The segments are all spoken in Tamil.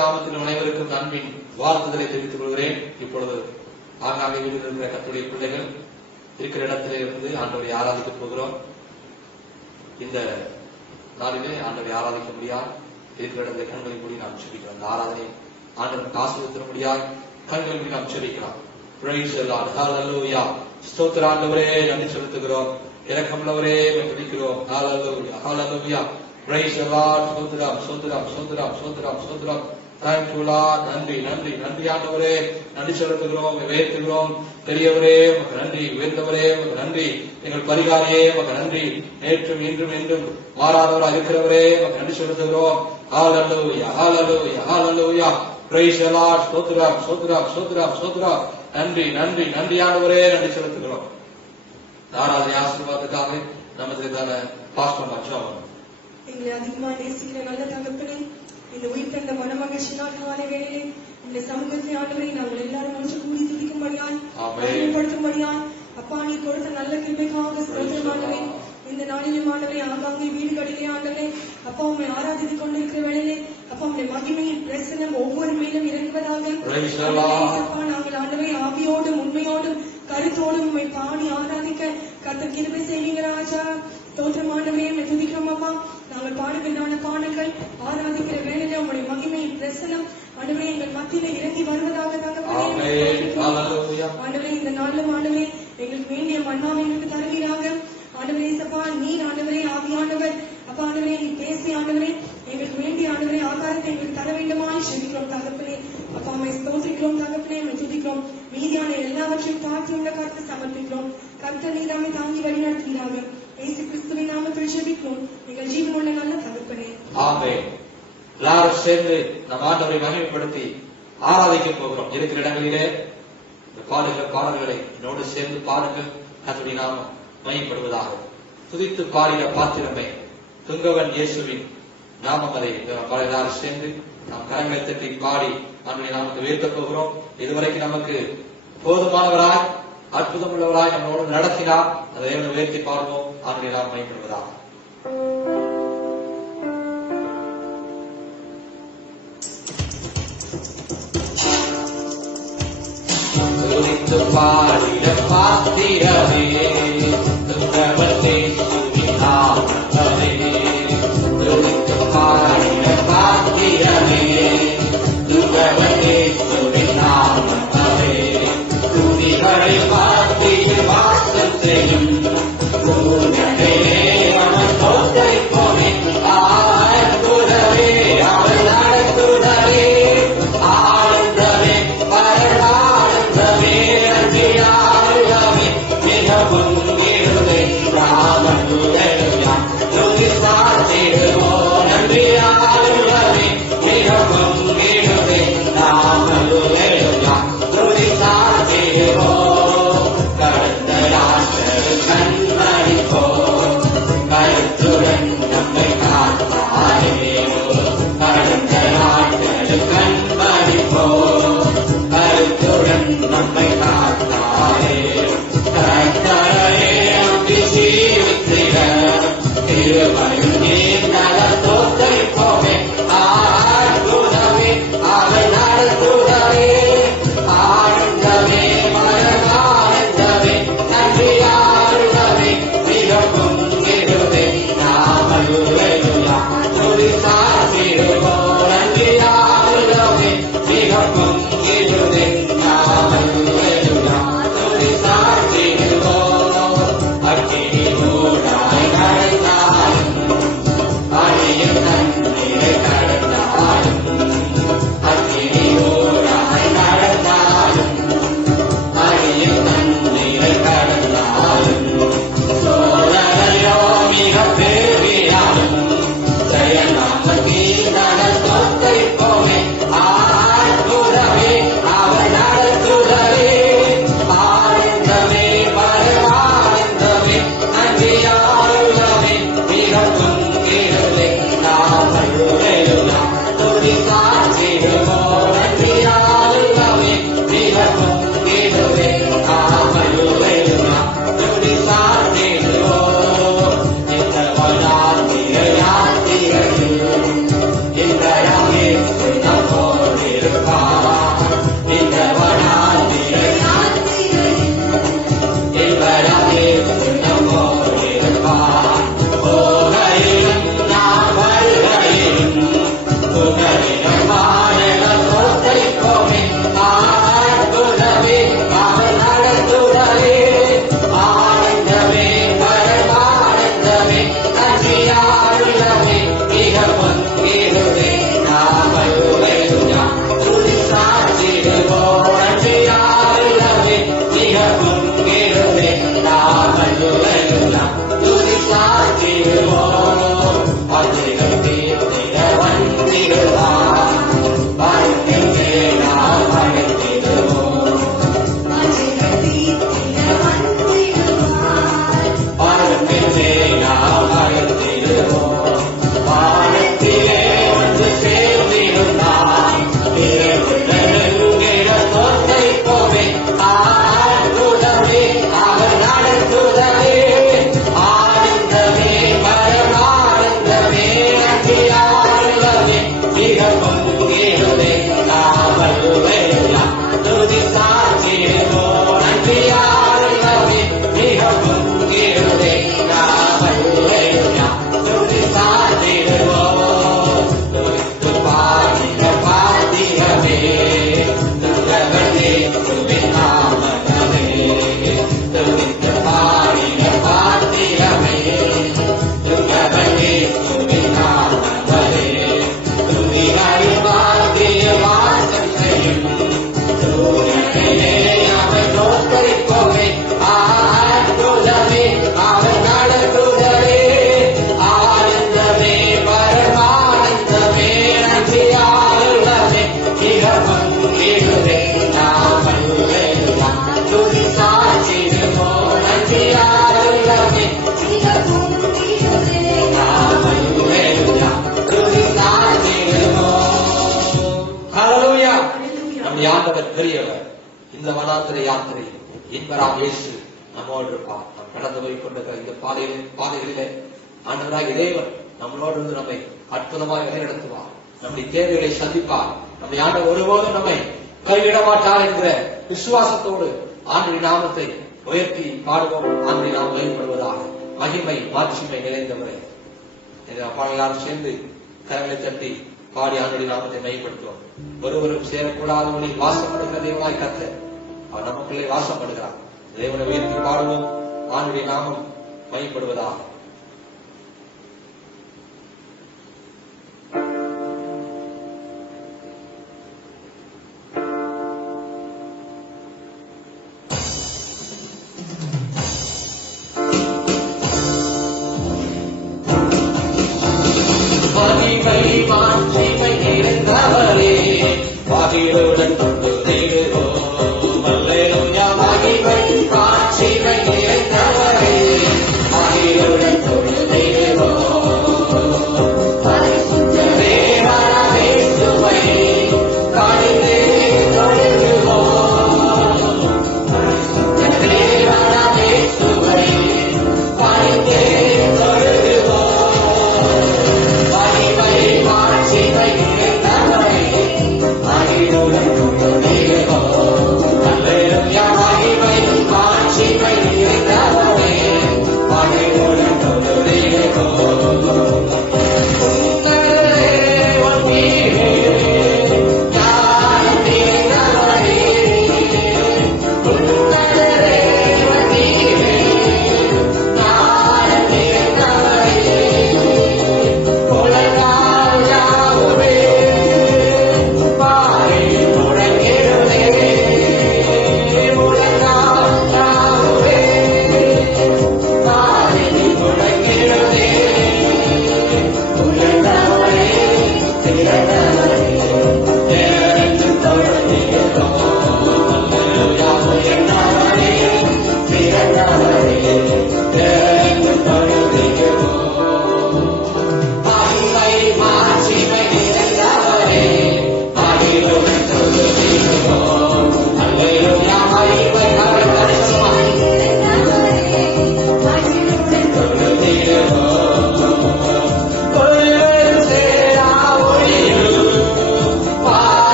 நாமத்தில் அனைவருக்கும் அன்பின் வாழ்த்துதலை தெரிவித்துக் கொள்கிறேன். இப்பொழுது ஆங்காங்கே வீட்டில் இருக்கிற கர்த்தருடைய பிள்ளைகள் இருக்கிற இடத்திலிருந்து ஆண்டவரை ஆராதிக்க போகிறோம். இந்த நாளிலே ஆண்டவரை ஆராதிக்க முடியாது இருக்கிற இடத்துல கண்களை மூடி நாம் செபிக்கிறோம். அந்த ஆராதனை ஆண்டவருக்கு ஆசீர்வதிக்க முடியாது கண்களை மூடி நாம் செபிக்கலாம். Praise the Lord. Hallelujah. ஸ்தோத்திர ஆண்டவரே, நன்றி செலுத்துகிறோம். இரக்கமுள்ளவரே, துதிக்கிறோம். Hallelujah. Hallelujah. Praise the Lord. ஸ்தோத்திரம் ஸ்தோத்திரம் ஸ்தோத்திரம் ஸ்தோத்திரம் ஸ்தோத்திரம். Thank you Lord. நன்றி நன்றி நன்றி ஆண்டவரே, நன்றி செலுத்துகிறோம், உயர்த்துகிறோம். பெரியவரே உமக்கு நன்றி, உயர்ந்தவரே உமக்கு நன்றி, எங்கள் பரிகாரியே உமக்கு நன்றி, நேற்றும் இன்றும் என்றும் மாறாதவராக இருக்கிறவரே உமக்கு நன்றி செலுத்துகிறோம். Hallelujah. Hallelujah. Hallelujah. Praise the Lord. ஸ்தோத்திரம் ஸ்தோத்திரம் ஸ்தோத்திரம் ஸ்தோத்திரம். நன்றி நன்றி நன்றி ஆண்டவரே, நன்றி செலுத்துகிறோம். ஆராதனை ஆசீர்வாதத்துக்காக நமது பாஸ்டர் மச்சான் எங்களை அதிகமாக நேசிக்கிற நல்ல தகப்பனே, இந்த உயிர் தந்த மனமகிழ்ச்சி நாள் கால வேளையிலே இந்த சமூகத்தை ஆண்டவரை நாங்கள் எல்லாரும் ஒன்று கூடி துதிக்கும்படியால் பயன்படுத்தும்படியால் அப்பா நீ கொடுத்த நல்ல கிருபைக்காக ஸ்தோத்திரமானவே. இந்த நாளிலும் ஆண்டவரை ஆங்காங்கே வீடுகளிலே ஆண்டவரை அப்பா உண்மை ஆராதித்துக் கொண்டிருக்கிற வேளையிலே அப்பா உடைய மகிமையின் பிரசனம் ஒவ்வொரு மேலும் இறங்குவதாக. நாங்கள் ஆண்டவரை ஆவியோடும் உண்மையோடும் கருத்தோடும் உண்மை பாடி ஆராதிக்க கர்த்தர் கிருபை செய்வீங்க ராஜா. ஸ்தோத்திரமானவே துதிக்கிறோம் அப்பா. நாங்கள் பாடுகின்றான பாடல்கள் ஆராதிக்கிற வேளையில உங்களுடைய மகிமையின் பிரசனம் ஆண்டவரே எங்கள் மத்தியில இறங்கி வருவதாக ஆண்டவரே. இந்த நாளிலும் ஆண்டவரே எங்களுக்கு வேண்டிய மன்னாவை எங்களுக்கு தருவீராக ஆண்டவரே. சப்பா நீர் ஆண்டவரே ஆவியானவர் அப்பா ஆண்டவரே நீ பேசி ஆண்டவரே எங்களுக்கு வேண்டிய ஆண்டவரே ஆகாரத்தை எங்களுக்கு தர வேண்டுமாய் செபிக்கிறோம் தகப்பனே. அப்பா அம்மை ஸ்தோத்திரிக்கிறோம் தகப்பனே, அம்மை துதிக்கிறோம். மீதியான எல்லாவற்றையும் தாக்கி உள்ள கருத்து சமர்ப்பிக்கிறோம். கர்த்தர் நீராமை தாங்கி வழிநடத்துகிறாங்க. இயேசு கிறிஸ்துவின் நாமத்தில் ஜெபிக்கிறோம் எங்கள் ஜீவன் உள்ள நல்ல தகப்பனே. ஆமென். எல்லாரும் சேர்ந்து நம் ஆண்டவரை மகிமைப்படுத்தி ஆராதிக்க போகிறோம். இருக்கிற இடங்களிலே பாடுகிற பாடல்களை என்னோடு சேர்ந்து பாடுங்கள். கர்த்தருடைய நாமம் மகிமைப்படுவதாக. துதித்து பாடிய பாத்திரமே துங்கவன் இயேசுவின் நாமம். அதை எல்லாரும் சேர்ந்து நாம் கரங்களை தட்டி பாடி ஆண்டவருடைய நாமத்தை உயர்த்த போகிறோம். இதுவரைக்கும் நமக்கு போதுமானவராய் அற்புதம் உள்ளவராய் நம்மளோடு நடத்தினார். அதை உயர்த்தி பாடுவோம். ஆண்டவருடைய நாமம் மகிமைப்படுவதாக. பாடிய பாத்திரமே துங்கவன் இயேசுவின் நாமமே. பாடிய பாத்திரமே துங்கவன் இயேசுவின் நாமமே. துதிகளை வார்த்தையில் வாசம் செய்யும் அவன் தோற்றை போனே ஆழ்ந்துடவே அவன் நடத்துடவே ஆழ்ந்தவே வரலாழ்ந்தவே அஞ்சியாழ்ந்தவே மிகவும் ஆண்டவர் பெரியவர். இந்த வனாந்திர யாத்திரை இன்பராம் இயேசு நம்மோடு இருப்பார். நாம் கடந்து போய் கொண்டிருக்கிற இந்த பாதைகளிலே ஆண்டவராகிய தேவன் நம்மளோடு இருந்து நம்மை அற்புதமாக வழிநடத்துவார். நம்முடைய தேவைகளை சந்திப்பார். நம்முடைய ஆண்டவர் ஒருபோதும் நம்மை கைவிட மாட்டார் என்கிற விசுவாசத்தோடு ஆண்டவரின் நாமத்தை உயர்த்தி பாடுவோம். ஆண்டவரின் நாமம் வெளிப்படுவதாக. மகிமை மாட்சிமை நிறைந்தவரே, எல்லாரும் சேர்ந்து கரங்களை தட்டி பாடி ஆண்டவரின் நாமத்தை மையப்படுத்துவோம். ஒருவரும் சேரக்கூடாதவனை வாசம் பண்ணுகிற தேவனாய் கர்த்தர் அவர் நமக்குள்ளே வாசம் பண்ணுகிறார். தேவனை உயர்த்தி பாடுவோம். ஆண்டவருடைய நாமம் மையப்படுவதாக. பாகிலுடன் கொண்டு தேடுவோம். அல்லேலூயா. மகிமை மாட்சிமை நிறைந்தவரே, பாகிலுடன்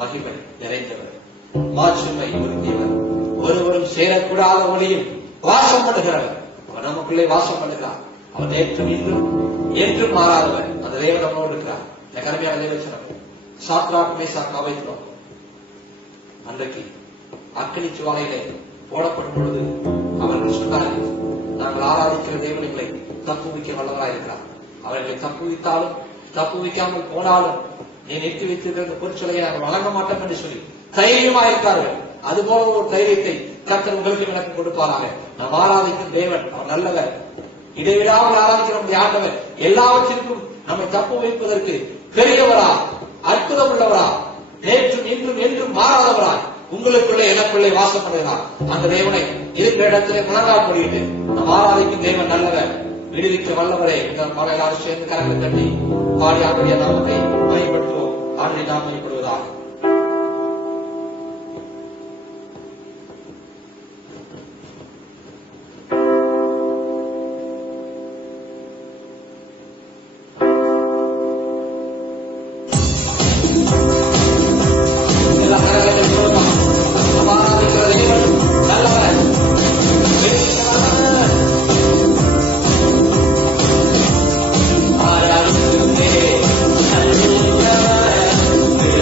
மகிமை நிறைந்தவர், மாட்சிமை உறுதியவர், ஒருவரும் சேரக்கூடாத ஒளியும் வாசம் பண்ணுகிறவர். அவர் நமக்குள்ளே வாசம் பண்ணுகிறார். அவர் நேற்றும் இன்றும் என்றும் மாறாதவர். அந்த தேவன் நம்மோடு இருக்கிறார். இந்த கருமையான தேவச்சனம் சாத்ராக் மேசாக் ஆபேத்நேகோ அன்றைக்கு அக்கினி ஜுவாலையிலே போடப்படும் பொழுது அவர்கள் சொன்னார்கள், நாங்கள் ஆராதிக்கிற தேவன் எங்களை தப்புவிக்க வல்லவராயிருக்கிறார். அவர்களை தப்புவித்தாலும் தப்புவிக்காமல் போனாலும் நீ நிறுத்தி வைத்திருக்கிற பொருட்சொலையை நாங்கள் வழங்க மாட்டோம் என்று சொல்லி தைரியமாயிருக்கார்கள். அதுபோல ஒரு தைரியத்தை கர்த்தர் உங்களுக்கு எனக்கு கொடுப்பாராக. நாம் ஆராதிக்கும் தேவன் அவர் நல்லவர். இடைவிடாமல் ஆராதிக்கிற நம்முடைய ஆண்டவர் எல்லாவற்றிற்கும் நம்மை தப்பு வைப்பதற்கு பெரியவரா, அற்புதம் உள்ளவரா, நேற்றும் இன்றும் என்றும் மாறாதவரா உங்களுக்குள்ளே எனக்குள்ளே வாசம் பண்ணுகிறார். அந்த தேவனை இருக்கிற இடத்திலே முழங்கால் முடியிட்டு நாம் ஆராதிக்கும் தேவன் நல்லவர், விடுவிக்க வல்லவரே. மலை எல்லாரும் சேர்ந்து கரங்கள் கட்டி பாடி ஆண்டுடைய நாமத்தை மையப்படுத்துவோம். ஆண்டை நாம் மையப்படுவதாக.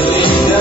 Hallelujah.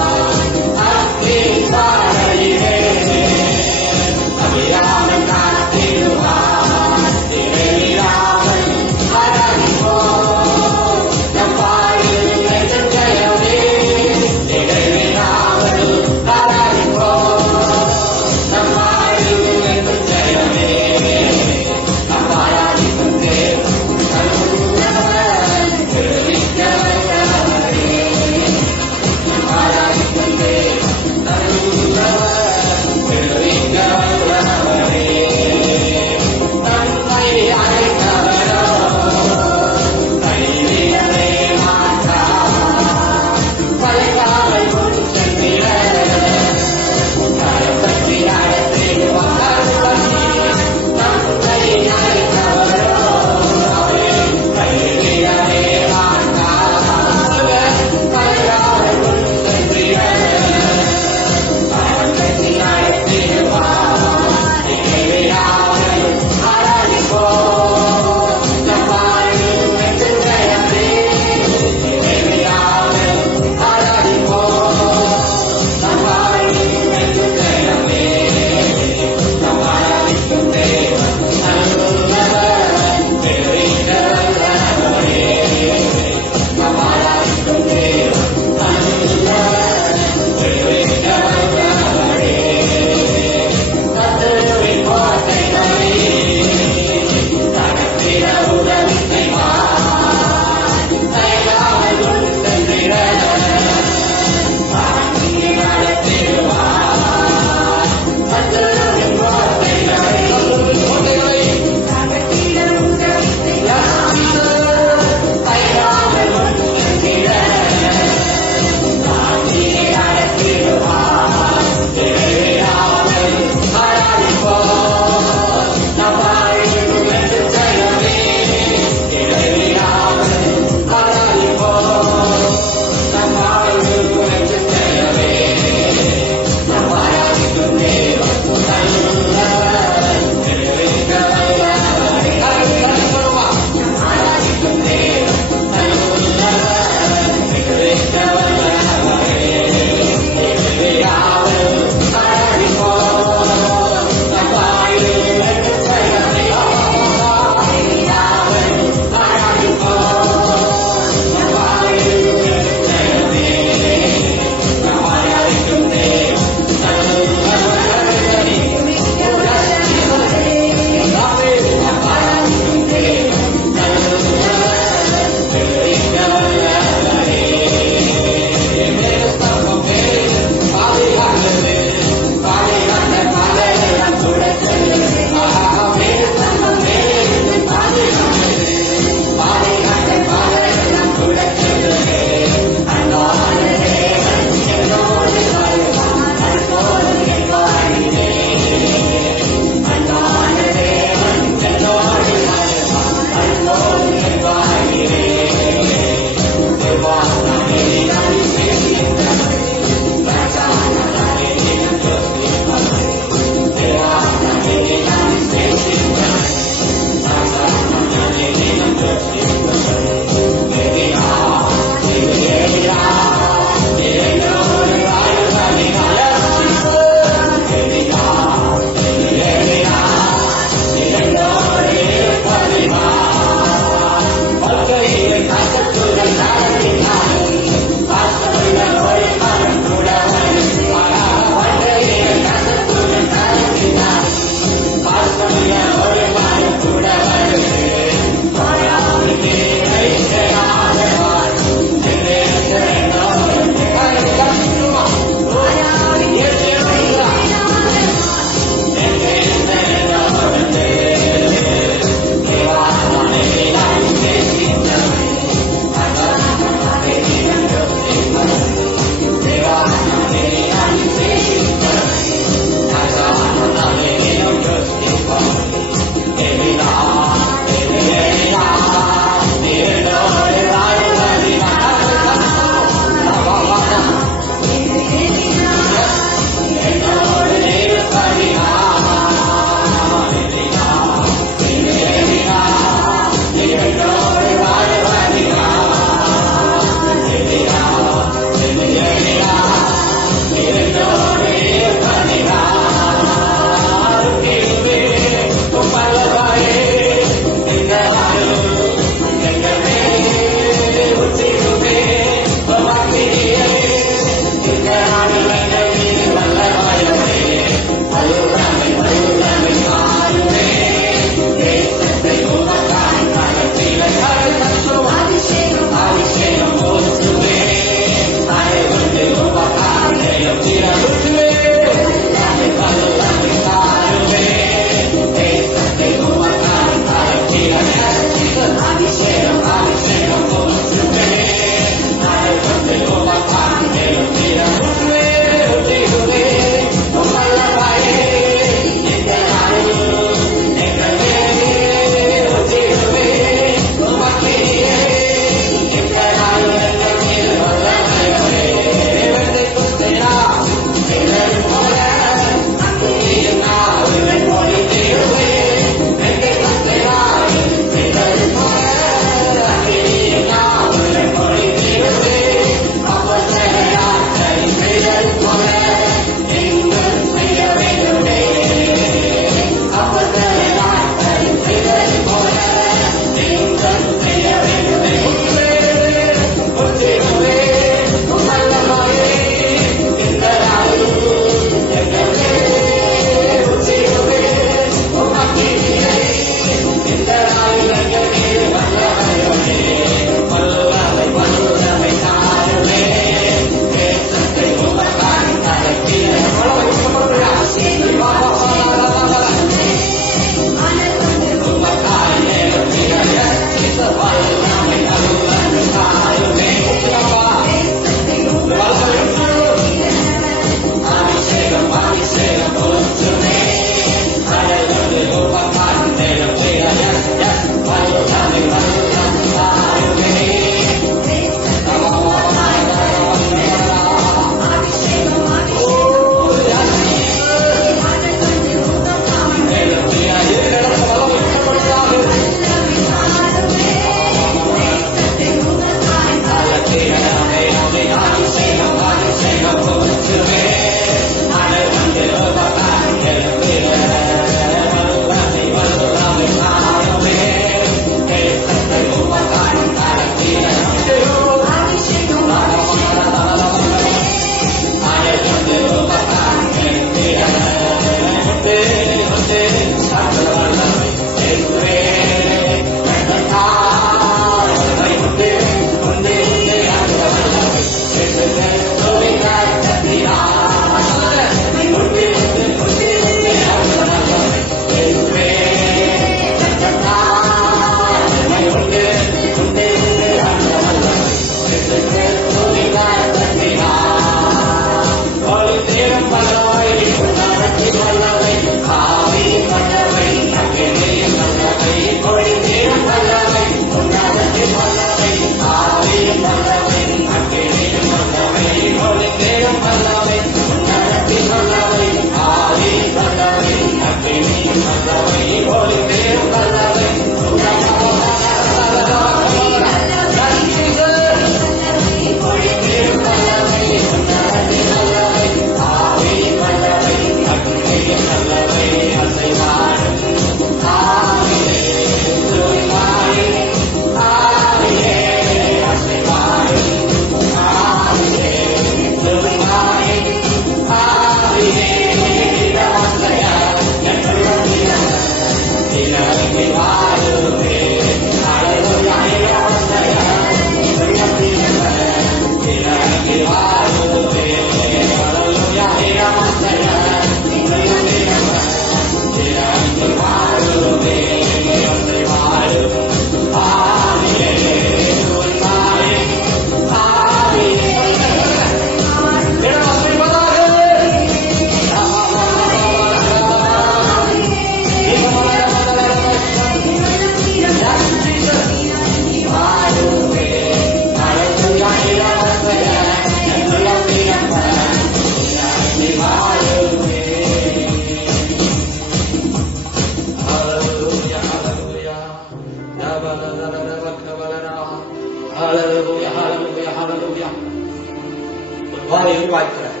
வாயை உருவாக்கிறார்.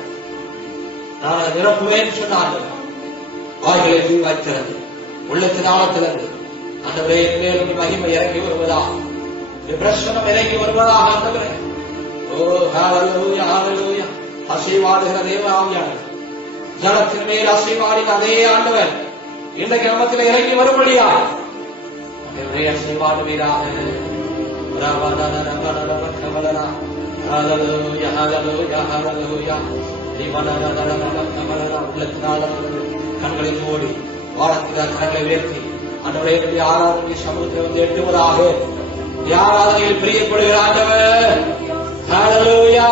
நான் அதை நிரப்புவேன் சொன்னார். வாய்களை உருவாக்கிறது உள்ளத்தின் ஆழத்திலிருந்து. ஆண்டவரே மேலும் மகிமை இறங்கி வருவதா, பிரசனம் இறங்கி வருவதாக ஆண்டவரே. ஓ ஹalleluya ஹalleluya. அசைவாடுகிற தேவ ஆவியானவர், ஜலத்தின் மேல் அசைவாடின அதே ஆண்டவர் இன்றைக்கு நமத்தில் இறங்கி வரும்படியா ஆண்டவரே அசைவாடுவீராக. ஹalleluya ஹalleluya ஹalleluya. உள்ளத்தினால் கண்களை மூடி வானத்தினால் கண்களை உயர்த்தி ஆண்டவரே ஆராதனை சமூகத்தை வந்து எட்டுவதாக. ஆராதனையில் பிரியப்படுகிற ஆண்டவர். ஹalleluya.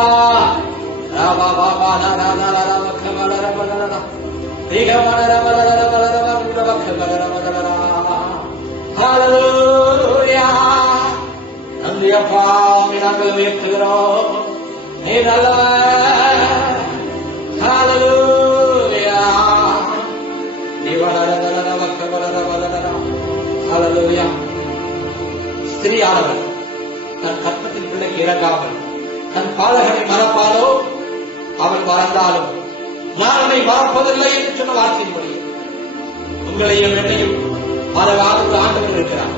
நன்றி அப்பா, நாங்கள் உயர்த்துகிறோம். நீ நல்லவர். ஹalleluya. ஹalleluya. ஸ்திரீயானவள் தன் கற்பத்தின் பிள்ளைக்கு இறங்காமல் தன் பாலகனை மறப்பாலோ, அவள் மறந்தாலும் நான் உன்னை மறப்பதில்லை என்று சொன்ன வார்த்தையின்படி உங்களையும் என்னையும் மறவாத ஒரு ஆண்டவர் இருக்கிறார்.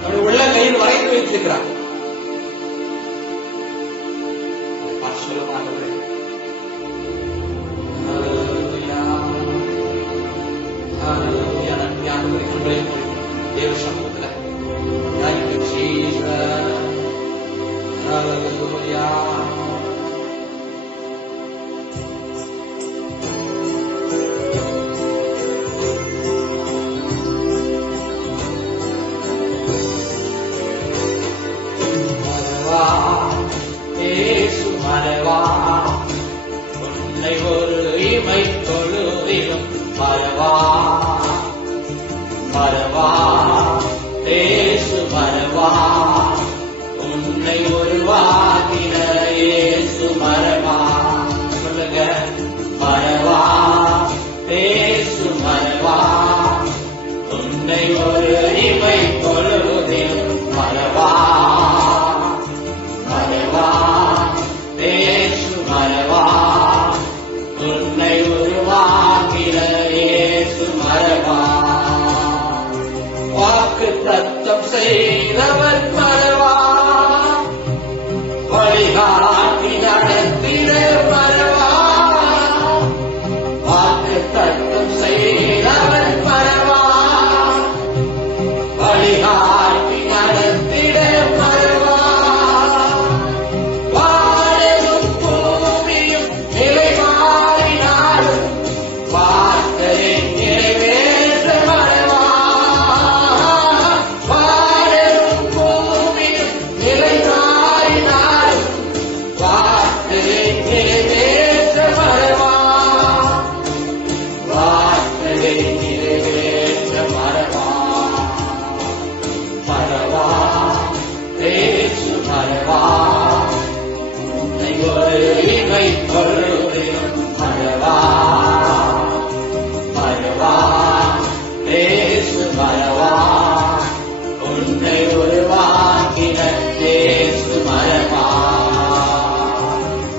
நம்முடைய உள்ளங்கையில் வரைந்து வைத்திருக்கிறார். தேவ சமூகத்தில் மறவா உன்னை ஒரு இமை தொழுதிலும் மறவா மறவா ஏசு மறவா உன்னை உருவாக்கின ஏசு மறவா. சொல்லுங்க, மறவா ஏசு மறவா உன்னை ஒரு இமை தொழுதிலும் மறவா மறவா ஏசு மறவா உன்னை உருவாக்கின ஏசு மறவா. வாக்கு தத்தம் செய்தவர் மறவா வழிகாட்டி நடத்திட மறவா. வாக்கு தத்தம் செய்தவர் மறவா வழிகாட்டி நடத்திட மறவா. வாழும் பூமியும் நிலை மாறினாலும் வார்த்தையை நிறைவேற்ற மறவா. வாழும் பூமியும் நிலை மாறினாலும் வார்த்தையை நிறைவேற்ற மறவா. வார்த்தையை நிறைவேற்ற மறவா. மறவா ஏசு மறவா உன்னை ஒரு இமை தொழுதிலும் மறவா மறவா ஏசு மறவா உன்னை உருவாக்கின ஏசு மறவா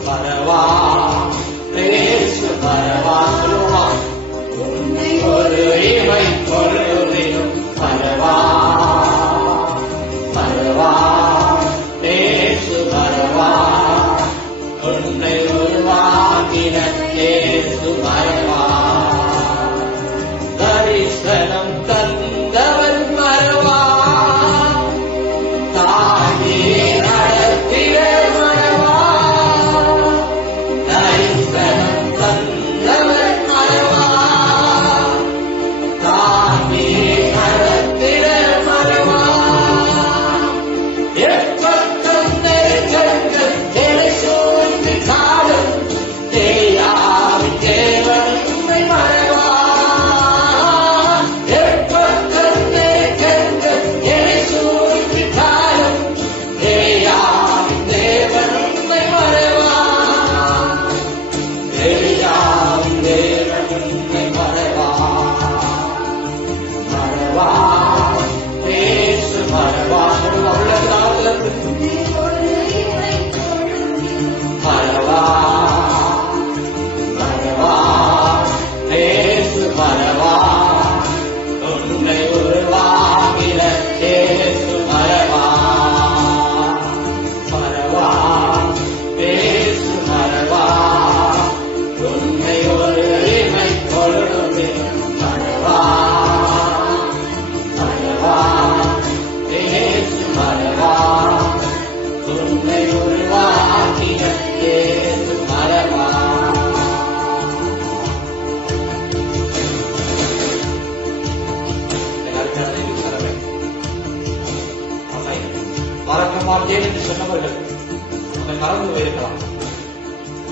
மறவா ஏசு மறவா. சொல்லுவா, உன்னை ஒரு இமை தொழுதிலும் மறவா மறவா ஏசு மறவா உன்னை உருவாக்கின ஏசு மறவா. தரிசனம் தந்தவர் மறவா தாயே நடத்திட மறவா. தரிசனம் தந்தவர் மறவா தாயே நடத்திட மறவா. எப்பத்தம் நெருக்கங்கள் என்னை சூழ்ந்து காண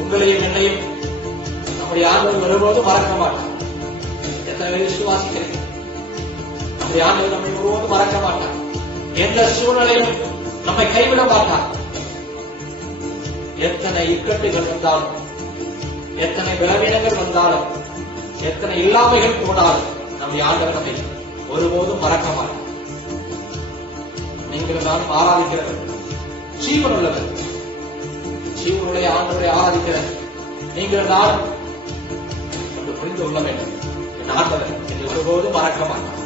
உங்களையும் என்னையும் நம்முடைய ஆண்டவர் வரும்போது மறக்க மாட்டார். எத்தனை பேர் விசுவாசிக்கிறீங்க? நம்முடைய ஆண்டவர் நம்மை ஒருபோதும் மறக்க மாட்டார். எந்த சூழ்நிலையும் நம்மை கைவிட மாட்டார். எத்தனை இக்கட்டுகள் வந்தாலும், எத்தனை பலவீனங்கள் வந்தாலும், எத்தனை இல்லாமைகள் போனாலும் நம்முடைய ஆண்டவர் நம்மை ஒருபோதும் மறக்க மாட்டார். நீங்கள் நானும் ஆராதிக்கிறவர், ஜீவன் உள்ளவர், ஜீவனுடைய ஆண்டவரை ஆராதிக்கிறார். நீங்கள் நானும் புரிந்து கொள்ள வேண்டும். என் ஆண்டவர் என்னை ஒருபோதும் மறக்க மாட்டார்.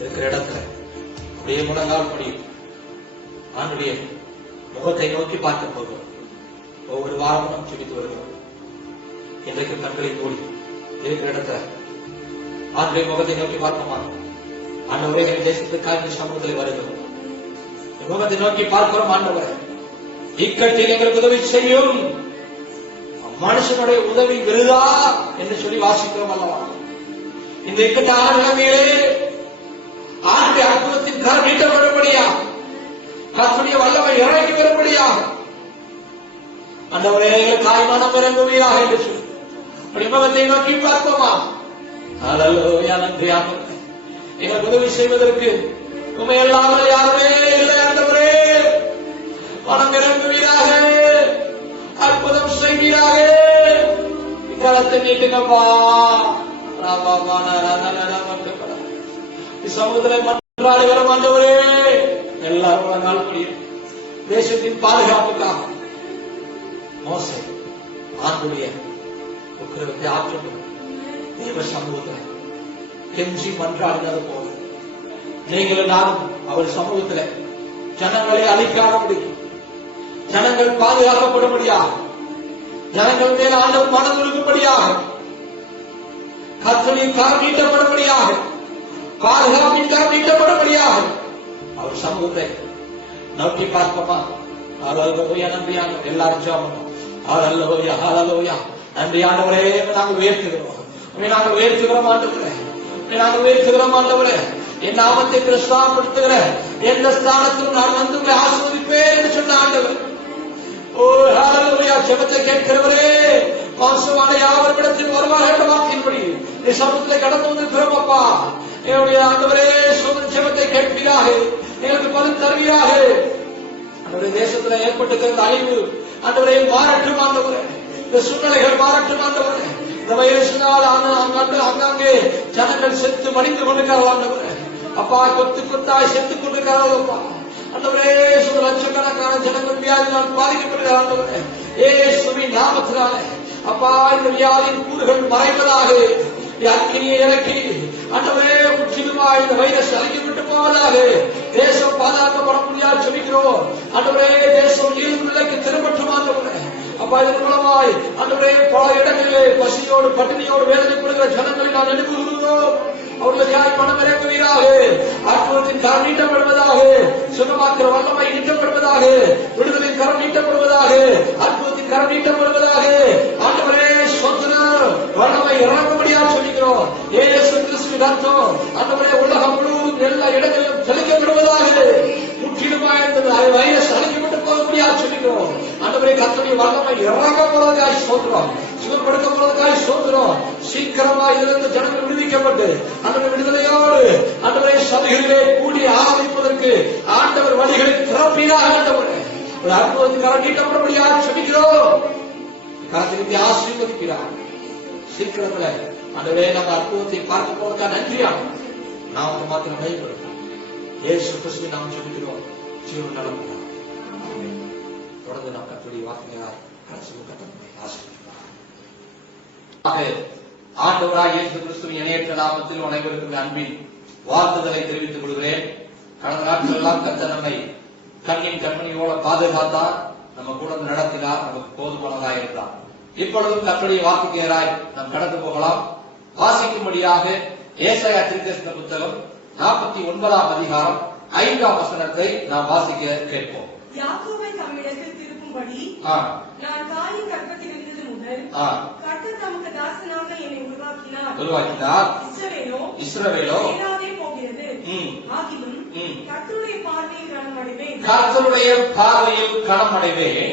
இருக்கிற இடத்துல அப்படியே முழங்கால் முடியும் ஆண்டுடைய முகத்தை நோக்கி பார்க்க போகிறோம். ஒவ்வொரு வாரமும் நாம் ஜெபித்து வருகிறோம். இன்றைக்கு கண்களை மூடி இருக்கிற இடத்துல ஆண்டுடைய முகத்தை நோக்கி பார்ப்போமா? ஆண்டவரே, என் தேசத்துக்காக இந்த சமூகத்தில் வருகிறோம். முகத்தை நோக்கி பார்க்கிறோம். ஆண்டவரே, இக்கட்டில் எங்களுக்கு உதவி செய்யும். மனுஷனுடைய உதவி விருதா என்று சொல்லி வாசிக்கிறோம் அல்லவா? இந்த இக்கட்டான நிலைமையிலே ஆண்டுடைய அற்புதத்தின் கரம் நீட்டப்படும்படியா, கர்த்தருடைய வல்லமை இறங்கி வரும்படியா ஆண்டவரே, எங்கள் தாய்மானம் இறங்குவீராக என்று சொல்லி முகத்தை நோக்கி பார்ப்போமா? அல்லேலூயா. நன்றி ஆண்டவரே, எங்களுக்கு உதவி செய்வதற்கு உண்மை இல்லாமல் யாருமே இல்லை. ஆண்டவரே, மனம் இறங்குவீராக, அற்புதம் செய்வீராக. இக்காலத்தை நீட்டுங்கப்பா. சமூகத்தில் மன்றாடுகிற ஆண்டவரே, எல்லாரும் நாள் முடியும். தேசத்தின் பாதுகாப்புக்காக மோசே ஆண்டுடைய உக்கிரகத்தை ஆற்றணும். தேவ சமூகத்தில் கெஞ்சி மன்றாடினது போல நீங்களும் நானும் அவர் சமூகத்தில் ஜனங்களை அழிக்காதபடி, ஜனங்கள் பாதுகாக்கப்படும்படியாக, ஜனங்கள் மேல் ஆண்டவர் மனம் இருக்கும்படியாக, கர்த்தரின் கரம் நீட்டப்படும்படியாக, பாதுகாப்பின் கரம் நீட்டப்படும்படியாக அவர் சமூகத்தை நோக்கி பார்ப்போமா? அல்லேலூயா. நன்றியான எல்லாரும் ஜெபம். அல்லேலூயா, அல்லேலூயா. நன்றியானவரே, நாங்கள் உயர்த்துகிறோம், நாங்கள் உயர்த்துகிறோம் ஆண்டவரே, நாங்கள் உயர்த்துகிறோம் ஆண்டவரே. என் நாமத்தை பிரஸ்தாபப்படுத்துகிற எந்த ஸ்தானத்திலும் நான் வந்து உங்களை ஆசீர்வதிப்பேன் என்று சொன்ன ஆண்டவர். ஓ ஹல்லேலூயா. ஜெபத்தை கேட்கிறவரே, மாம்சமான யாவரிடத்தில் வருவார் என்ற வாக்கின்படி நீ சமூகத்தில் கடந்து வந்திருக்கிறோம் அப்பா. என்னுடைய ஆண்டவரே, சொந்த ஜெபத்தை கேட்பீராக, எங்களுக்கு பதில் தருவீராக. ஆண்டவரே, தேசத்தில் ஏற்பட்டிருக்கிற அழிவு ஆண்டவரே மாறட்டும் ஆண்டவரே. இந்த சூழ்நிலைகள் மாறட்டும் ஆண்டவரே. இந்த வைரஸினால் அங்கங்கே ஜனங்கள் செத்து மடிந்து கொண்டிருக்கிறார்கள் ஆண்டவரே. அப்பா, கொத்து கொத்தாய் செத்துக் கொண்டிருக்கிறார்கள் அப்பா. ஆண்டவரே, லட்சக்கணக்கான ஜனங்கள் வியாதினால் பாதிக்கப்படுகிறார் ஆண்டவரே. இயேசுவின் நாமத்தினாலே அப்பா, இந்த வியாதியின் கூறுகள் மறைவதாக, அக்கினியை இறக்கி ஆண்டவரே முற்றிலுமாய் இந்த வைரஸ் அழிக்கப்பட்டு போவதாக. தேசம் பாதுகாக்கப்பட முடியாது ஜெபிக்கிறோம் ஆண்டவரே. தேசம் இயல்பு நிலைக்கு திரும்பட்டும் ஆண்டவரே. அப்பா, இதன் மூலமாய் ஆண்டவரே பல இடங்களிலே பசியோடு பட்டினியோடு வேதனைப்படுகிற ஜனங்களை நான் எழுப்புகிறோம். அவர்கள் யார் பணம் இறங்குவீராக, அற்புதத்தின் கரம் நீட்டப்படுவதாக, சுகமாக்கிற வல்லமை நீட்டப்படுவதாக, விடுதலை கரம் நீட்டப்படுவதாக, அற்புதத்தின் கரம் நீட்டப்படுவதாக. ஆண்டவரே, சொந்த வல்லமை இறங்கும்படியாக சொல்லிக்கிறோம். இயேசு கிறிஸ்துவின் ரத்தம் ஆண்டவரே உலகம் முழுவதும் எல்லா இடங்களிலும் தெளிக்கப்படுவதாக. முற்றிலுமாய் இந்த வைரஸ் அழிக்கப்பட்டு போகக்கூடியாக சொல்லிக்கிறோம் ஆண்டவரே. கர்த்தருடைய வல்லமை இறங்கப்படுவதற்காக சொல்கிறோம், சுகப்படுத்தப்படுவதற்காக சொல்கிறோம். சீக்கிரமாக இதிலிருந்து ஜனங்கள் விடுவிக்கப்பட்டு ஆண்டவர் விடுதலையோடு ஆண்டவரை சபைகளிலே கூடி ஆரம்பிப்பதற்கு ஆண்டவர் வழிகளை திறப்பீராக. ஆண்டவரே, ஒரு அற்புதத்துக்கு கரம் நீட்டப்படும்படியாக சொல்லிக்கிறோம். கரத்திற்கு ஆசீர்வதிக்கிறார். சீக்கிரத்தில் ஆண்டவரே, நம்ம அற்புதத்தை பார்க்க போவதற்காக நன்றியாக நாம் மாத்திரம் பயன்படுத்தும். இயேசு கிறிஸ்துவின் நாம் சொல்லிக்கிறோம். ஜீவன் நலம் தொடர்ந்து நாம் கர்த்தருடைய வார்த்தையால் ஆண்டவராய் இயேசு கிறிஸ்துவின் இணையற்ற நாமத்தில் அனைவருக்கும் அன்பின் வாழ்த்துதலை தெரிவித்துக் கொள்கிறேன். கடந்த நாட்கள் எல்லாம் கர்த்தர் நம்மை கண்ணின் கண்மணியோட பாதுகாத்தார், நம்ம கூட நடத்தினார், நமக்கு போதுமானதாக இருந்தார். இப்பொழுதும் கர்த்தருடைய வாக்குகிறாய் நாம் கடந்து போகலாம். வாசிக்கும்படியாக ஏசாயா தீர்க்கதரிசன புத்தகம் 49ஆம் அதிகாரம் 5ஆம் வசனத்தை நாம் வாசிக்க கேட்போம். யாக்கோபை தம்மிடத்தில் திருப்பும்படி நான் தாயின் கர்ப்பத்தில் இருந்தது முதல் கர்த்தர் தமக்கு தாசனாக என்னை உருவாக்கினார். இஸ்ரவேலோ போகிறது. ஆகிலும் கர்த்தருடைய பார்வையில் கனமடைவேன்.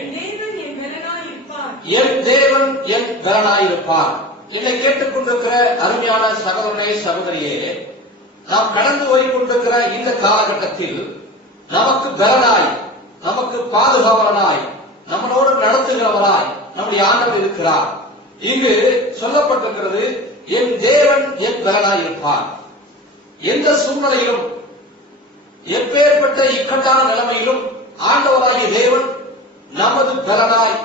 என் தேவன் என் பலனாயிருப்பார். என்னை கேட்டுக்கொண்டிருக்கிற அருமையான சகோதரனே சகோதரியே, நாம் கடந்து போய் கொண்டிருக்கிற இந்த காலகட்டத்தில் நமக்கு பலனாய், நமக்கு பாதுகாவலனாய், நம்மளோடு நடத்துகிறவராய் நம்முடைய ஆண்டவர் இருக்கிறார். இங்கு சொல்லப்பட்டிருக்கிறது, என் தேவன் என் பலனாயிருப்பார். எந்த சூழ்நிலையிலும், எப்பேற்பட்ட இக்கட்டான நிலைமையிலும் ஆண்டவராகிய தேவன் நமது பலனாய்,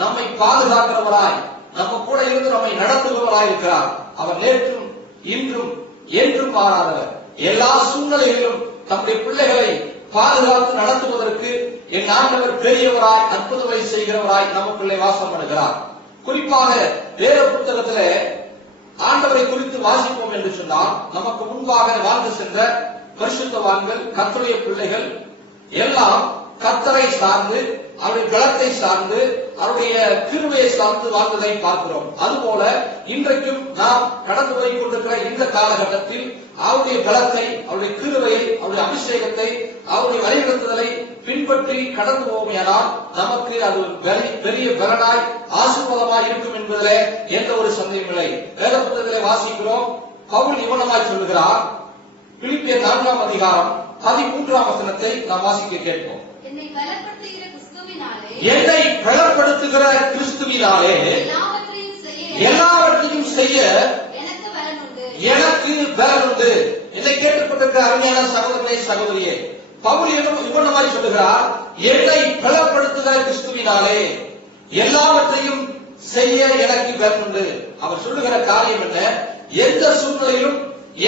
நம்மை பாதுகாக்கிறவராய், நம்ம கூட இருந்து நம்மை நடத்துகிறவராய் இருக்கிறார். அவர் நேற்றும் இன்றும் என்றும் மாறாதவர். எல்லா சூழ்நிலைகளிலும் தம்முடைய பிள்ளைகளை பாதுகாத்து நடத்துவதற்கு என் ஆண்டவர் பெரியவராய், அற்புதங்களை செய்கிறவராய் நமக்குள்ளே வாசம் பண்ணுகிறார். குறிப்பாக வேத புத்தகத்திலே ஆண்டவரை குறித்து வாசிப்போம் என்று சொன்னால், நமக்கு முன்பாக வாழ்ந்து சென்ற பரிசுத்தவான்கள், கர்த்தருடைய பிள்ளைகள் எல்லாம் கர்த்தரை சார்ந்து, அவருடைய பலத்தை சார்ந்து, அவருடைய கிருபையை சார்ந்து வாழ்ந்ததை பார்க்கிறோம். அதுபோல இன்றைக்கும் நாம் கடந்து போய் கொண்டிருக்கிற இந்த காலகட்டத்தில் அவருடைய பலத்தை, அவருடைய கிருபையை, அவருடைய அபிஷேகத்தை, அவருடைய வழிநடத்துதலை பின்பற்றி கடந்து போவோமேயானால் நமக்கு அது பெரிய பலனாய், ஆசீர்வாதமாய் இருக்கும் என்பதிலே எந்த ஒரு சந்தேகமில்லை. வேத புத்தகத்திலே வாசிக்கிறோம், பவுல் இவனமாய் சொல்லுகிறார். பிலிப்பியர் 4ஆம் அதிகாரம் 13ஆம் வசனத்தை நாம் வாசிக்க கேட்போம். என்னை பலப்படுத்துகிற கிறிஸ்துவினாலே எல்லாவற்றையும் செய்ய எனக்கு பலன் உண்டு. என்னை கேட்டுக்கொண்டிருக்கிற அருமையான சகோதரனே சகோதரியே, பவுல் இவ்வளவு மாதிரி சொல்லுகிறார், என்னை பலப்படுத்துகிற கிறிஸ்துவினாலே எல்லாவற்றையும் செய்ய எனக்கு பலன் உண்டு. அவர் சொல்லுகிற காரியம் என்ன? எந்த சூழ்நிலையிலும்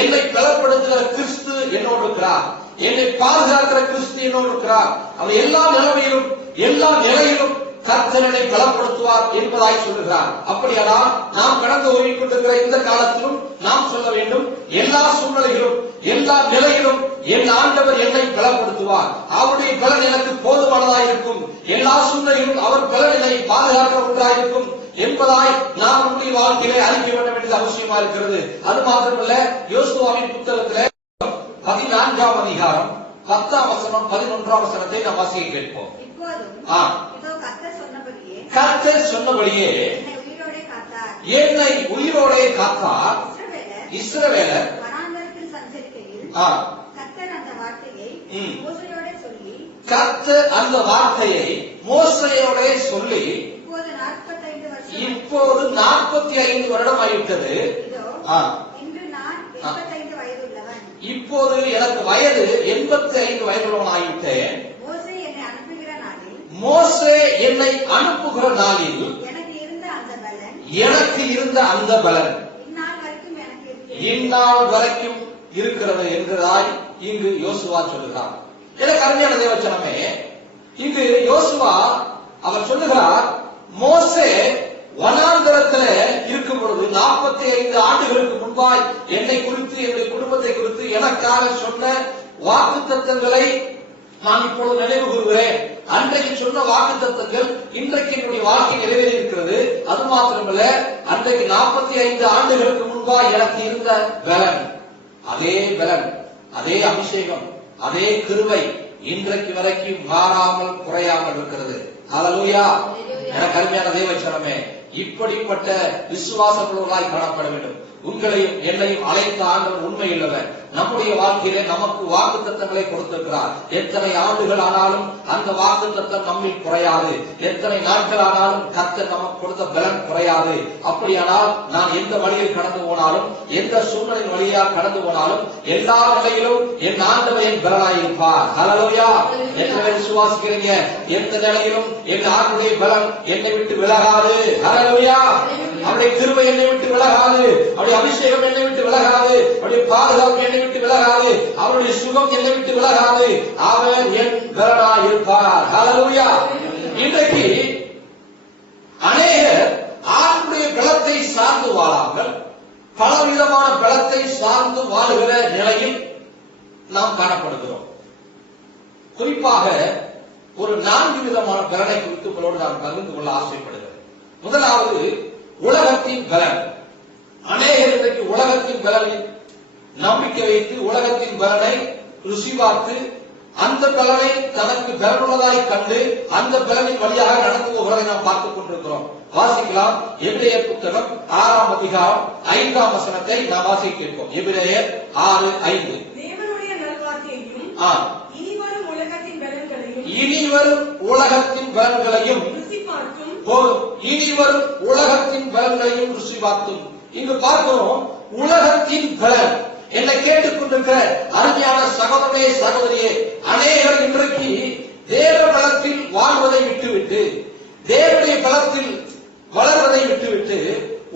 என்னை பலப்படுத்துகிற கிறிஸ்து என்னோடு இருக்கிறார், என்னை பாதுகாக்கிற கிறிஸ்து என்னோடு இருக்கிறார். அவர் எல்லா நிலைமையிலும், எல்லா நிலையிலும் கர்த்தனை பலப்படுத்துவார் என்பதாய் சொல்லுகிறார். அப்படியானால் நாம் கடந்து ஓடிக்கொண்டிருக்கிற இந்த காலத்திலும் நாம் சொல்ல வேண்டும், எல்லா சூழ்நிலையிலும், எல்லா நிலையிலும் என் ஆண்டவர் என்னை பலப்படுத்துவார். அவருடைய பலன் எனக்கு போதுமானதாக இருக்கும். எல்லா சூழ்நிலையிலும் அவர் பலன் என்னை பாதுகாக்கிற ஒன்றாயிருக்கும் என்பதாய் நாம் நம்முடைய வாழ்க்கையிலே அறிக்க வேண்டும் என்று அவசியமா இருக்கிறது. அது மாத்திரமல்ல, யோசுவாவின் புத்தகத்திலே 14ஆம் அதிகாரம் 10ஆம் வசனம் 11ஆம் வசனத்தை நாம் வாசிக்க கேட்போம். கர்த்தர் சொன்னபடியே என்னை உயிரோடே காத்தார். இஸ்ரவேலர் கர்த்தர் அந்த வார்த்தையை மோசேயோட சொல்லி இப்போது 45 வருடம் ஆகிவிட்டது. இப்போது எனக்கு வயது 85 வயதுள்ளவன் ஆகிவிட்டேன். மோசே என்னை அனுப்புகிற நாளில் எனக்கு இருந்த அந்த பலன் இந்நாள் வரைக்கும் இருக்கிறது என்கிறதாய் இங்கு யோசுவா சொல்லுகிறார். எனக்கு அருமையான தேவச்சனமே, இங்கு யோசுவா அவர் சொல்லுகிறார், மோசே வனாந்தரத்தில் இருக்கும் பொழுது 45 ஆண்டுகளுக்கு முன்பாய் என்னை குறித்து, என்னுடைய குடும்பத்தை குறித்து எனக்காக சொன்ன வாக்குத்தத்தங்களை நான் இப்பொழுது நினைவு கூறுகிறேன். அன்றைக்கு சொன்ன வாக்குத்தத்தங்கள் இன்றைக்கு என்னுடைய வாழ்க்கை நிறைவேறி இருக்கிறது. அது மாத்திரமல்ல, அன்றைக்கு 45 ஆண்டுகளுக்கு முன்பாய் எனக்கு இருந்த பலன், அதே பலன், அதே அபிஷேகம், அதே கிருபை இன்றைக்கு வரைக்கும் மாறாமல் குறையாமல் இருக்கிறது. ஹல்லேலூயா. எனக்கு அருமையான தேவச்சனமே, இப்படிப்பட்ட விசுவாசமுள்ளவர்களாய் காணப்பட வேண்டும். உங்களையும் என்னையும் அழைத்த ஆண்டவர் உண்மையுள்ளவர். நம்முடைய வாழ்க்கையிலே நமக்கு வாக்குத்தத்தங்களை கொடுத்திருக்கிறார். எத்தனை ஆண்டுகள் ஆனாலும் அந்த வாக்குத்தத்தம் நம்மில் குறையாது. எத்தனை நாட்கள் ஆனாலும் கர்த்தர் நமக்கு கொடுத்த பலன் குறையாது. அப்படியானால் நான் எந்த வழியில் கடந்து போனாலும், எந்த சூழ்நிலையின் வழியாக கடந்து போனாலும், எல்லா நிலையிலும் என் ஆண்டவர் என் பலனாயிருப்பார். ஹல்லேலூயா. எத்தனை விசுவாசிக்கிறீங்க? எந்த நிலையிலும் என் ஆண்டுடைய பலன் என்னை விட்டு விலகாது. ஹல்லேலூயா. அவருடைய கிருபை என்னை விட்டு விலகாது. அவருடைய அபிஷேகம் என்னை விட்டு விலகாது. அவருடைய பாதுகாப்பு என்னை விட்டு விலகாது. அவருடைய சுகம் என்னை விட்டு விலகாது. அவர் என் பலனாய் இருப்பார். ஹல்லேலூயா. இன்றைக்கு அநேகர் ஆண்டுடைய பலத்தை சார்ந்து வாழாமல் பலவிதமான பலத்தை சார்ந்து வாழுகிற நிலையில் நாம் காணப்படுகிறோம். குறிப்பாக ஒரு 4 விதமான பலனை குறித்து உங்களோடு நான் பகிர்ந்து கொள்ள ஆசைப்படுகிறேன். முதலாவது உலகத்தின் பலன். அநேகர் இன்றைக்கு உலகத்தின் பலனில் நம்பிக்கை வைத்து உலகத்தின் பலனை ருசி பார்த்து அந்த பலனை தனக்கு பலனுள்ளதாய் கண்டு அந்த பலனின் வழியாக நடந்து போகிறதை நாம் பார்த்துக் கொண்டிருக்கிறோம். வாசிக்கலாம். எபிரேயர் புத்தகம் 6ஆம் அதிகாரம் 5ஆம் வசனத்தை நாம் வாசிக்க கேட்போம். எபிரேயர் 6:5. தேவனுடைய நல்வார்த்தையையும் இனிவரும் உலகத்தின் பலன்களையும் இனிவரும் உலகத்தின் பலன்களையும் ருசி பார்த்தும் இனிவரும் உலகத்தின் பலன்களையும் ருசி பார்த்தும். இங்கு பார்க்கிறோம் உலகத்தின் பலன். என்னை கேட்டுக்கொண்டிருக்கிற அருமையான சகோதரனே சகோதரியே, அநேகர் இன்றைக்கு தேவ பலத்தில் வாழ்வதை விட்டுவிட்டு தேவனுடைய பலத்தில் வளர்வதை விட்டுவிட்டு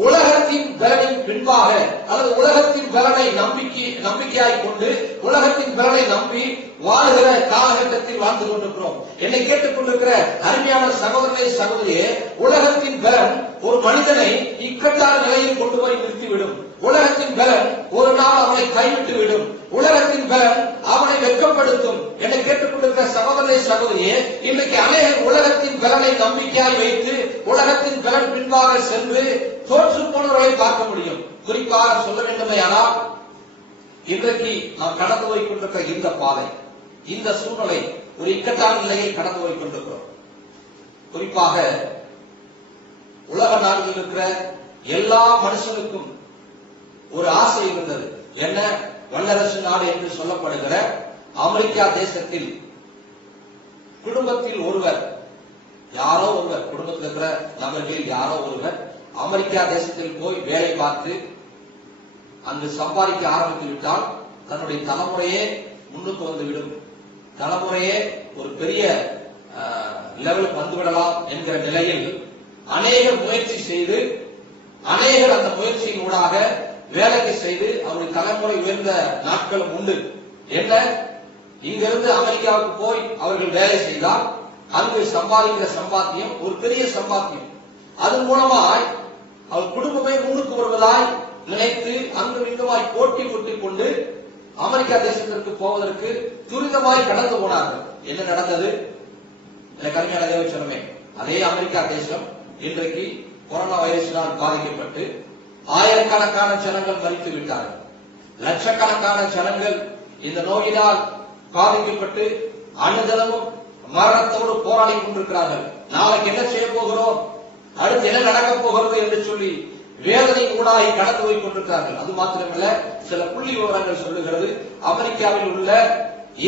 உலகத்தின் பலனின் பின்பாக அல்லது உலகத்தின் பலனை நம்பிக்கையாய் கொண்டு உலகத்தின் பலனை நம்பி வாழ்கிற காலகட்டத்தில் வாழ்ந்து கொண்டிருக்கிறோம். என்னை கேட்டுக்கொண்டிருக்கிற அருமையான சகோதரனை சகோதரியே, உலகத்தின் பலன் ஒரு மனிதனை இக்கட்டான நிலையில் கொண்டு போய் நிறுத்திவிடும். உலகத்தின் பலன் ஒரு நாள் அவனை கைவிட்டு விடும். உலகத்தின் பலன் அவனை வெட்கப்படுத்தும். என்னை கேட்டுக்கொண்டிருக்கிற சகோதரனை சகோதரியே, இன்றைக்கு அநேகர் உலகத்தின் பலனை நம்பிக்கையாய் வைத்து உலகத்தின் பலன் பின்பாக சென்று தோற்று போனவர்களை பார்க்க முடியும். குறிப்பாக சொல்ல வேண்டுமையானால் இன்றைக்கு நாம் கடந்து போய் கொண்டிருக்கிற இந்த பாதை, இந்த சூழ்நிலை ஒரு இக்கட்டான நிலையில் கடந்து போய் கொண்டிருக்கிறோம். குறிப்பாக உலக நாடுகளில் இருக்கிற எல்லா மனுஷனுக்கும் ஒரு ஆசை இருந்தது. என்ன? வல்லரசு நாடு என்று சொல்லப்படுகிற அமெரிக்கா தேசத்தில் குடும்பத்தில் ஒருவர், யாரோ ஒருவர், குடும்பத்தில் இருக்கிற நபர்களில் யாரோ ஒருவர் அமெரிக்கா தேசத்தில் போய் வேலை பார்த்து அங்கு சம்பாதிக்க ஆரம்பித்து விட்டால் தன்னுடைய தலைமுறையே முன்னுக்கு வந்துவிடும். தலைமுறையே ஒரு பெரிய லெவலுக்கு வந்துவிடலாம் என்கிற நிலையில் அநேகர் முயற்சி செய்து அநேகர் அந்த முயற்சியின் ஊடாக வேலைக்கு செய்து அவருடைய தலைமுறை உயர்ந்த நாட்களும் உண்டு. என்ன? இங்கிருந்து அமெரிக்காவுக்கு போய் அவர்கள் வேலை செய்தால் அங்கு சம்பாதிக்கிற சம்பாத்தியம் ஒரு பெரிய சம்பாத்தியம். அதன் மூலமாய் அவர் குடும்பமே முன்னுக்கு வருவதாய் நினைத்து அங்கு இங்குமாய் போட்டி கொட்டிக் கொண்டு அமெரிக்கா தேசத்திற்கு போவதற்கு துரிதமாய் கடந்து போனார்கள். என்ன நடந்தது? கருமையான தேவச்சனமே, அதே அமெரிக்கா தேசம் இன்றைக்கு கொரோனா வைரஸினால் பாதிக்கப்பட்டு ஆயிரக்கணக்கான ஜனங்கள் மரித்து விட்டார்கள். லட்சக்கணக்கான ஜனங்கள் இந்த நோயினால் பாதிக்கப்பட்டு அனுதினமும் மரணத்தோடு போராடி கொண்டிருக்கிறார்கள். நாளைக்கு என்ன செய்ய போகிறோம், அடுத்து என்ன நடக்கப் போகிறது என்று சொல்லி வேதனை ஊடாகி கடந்து போய் கொண்டிருக்கிறார்கள். அது மாத்திரமல்ல, சில புள்ளி விவரங்கள் சொல்லுகிறது, அமெரிக்காவில் உள்ள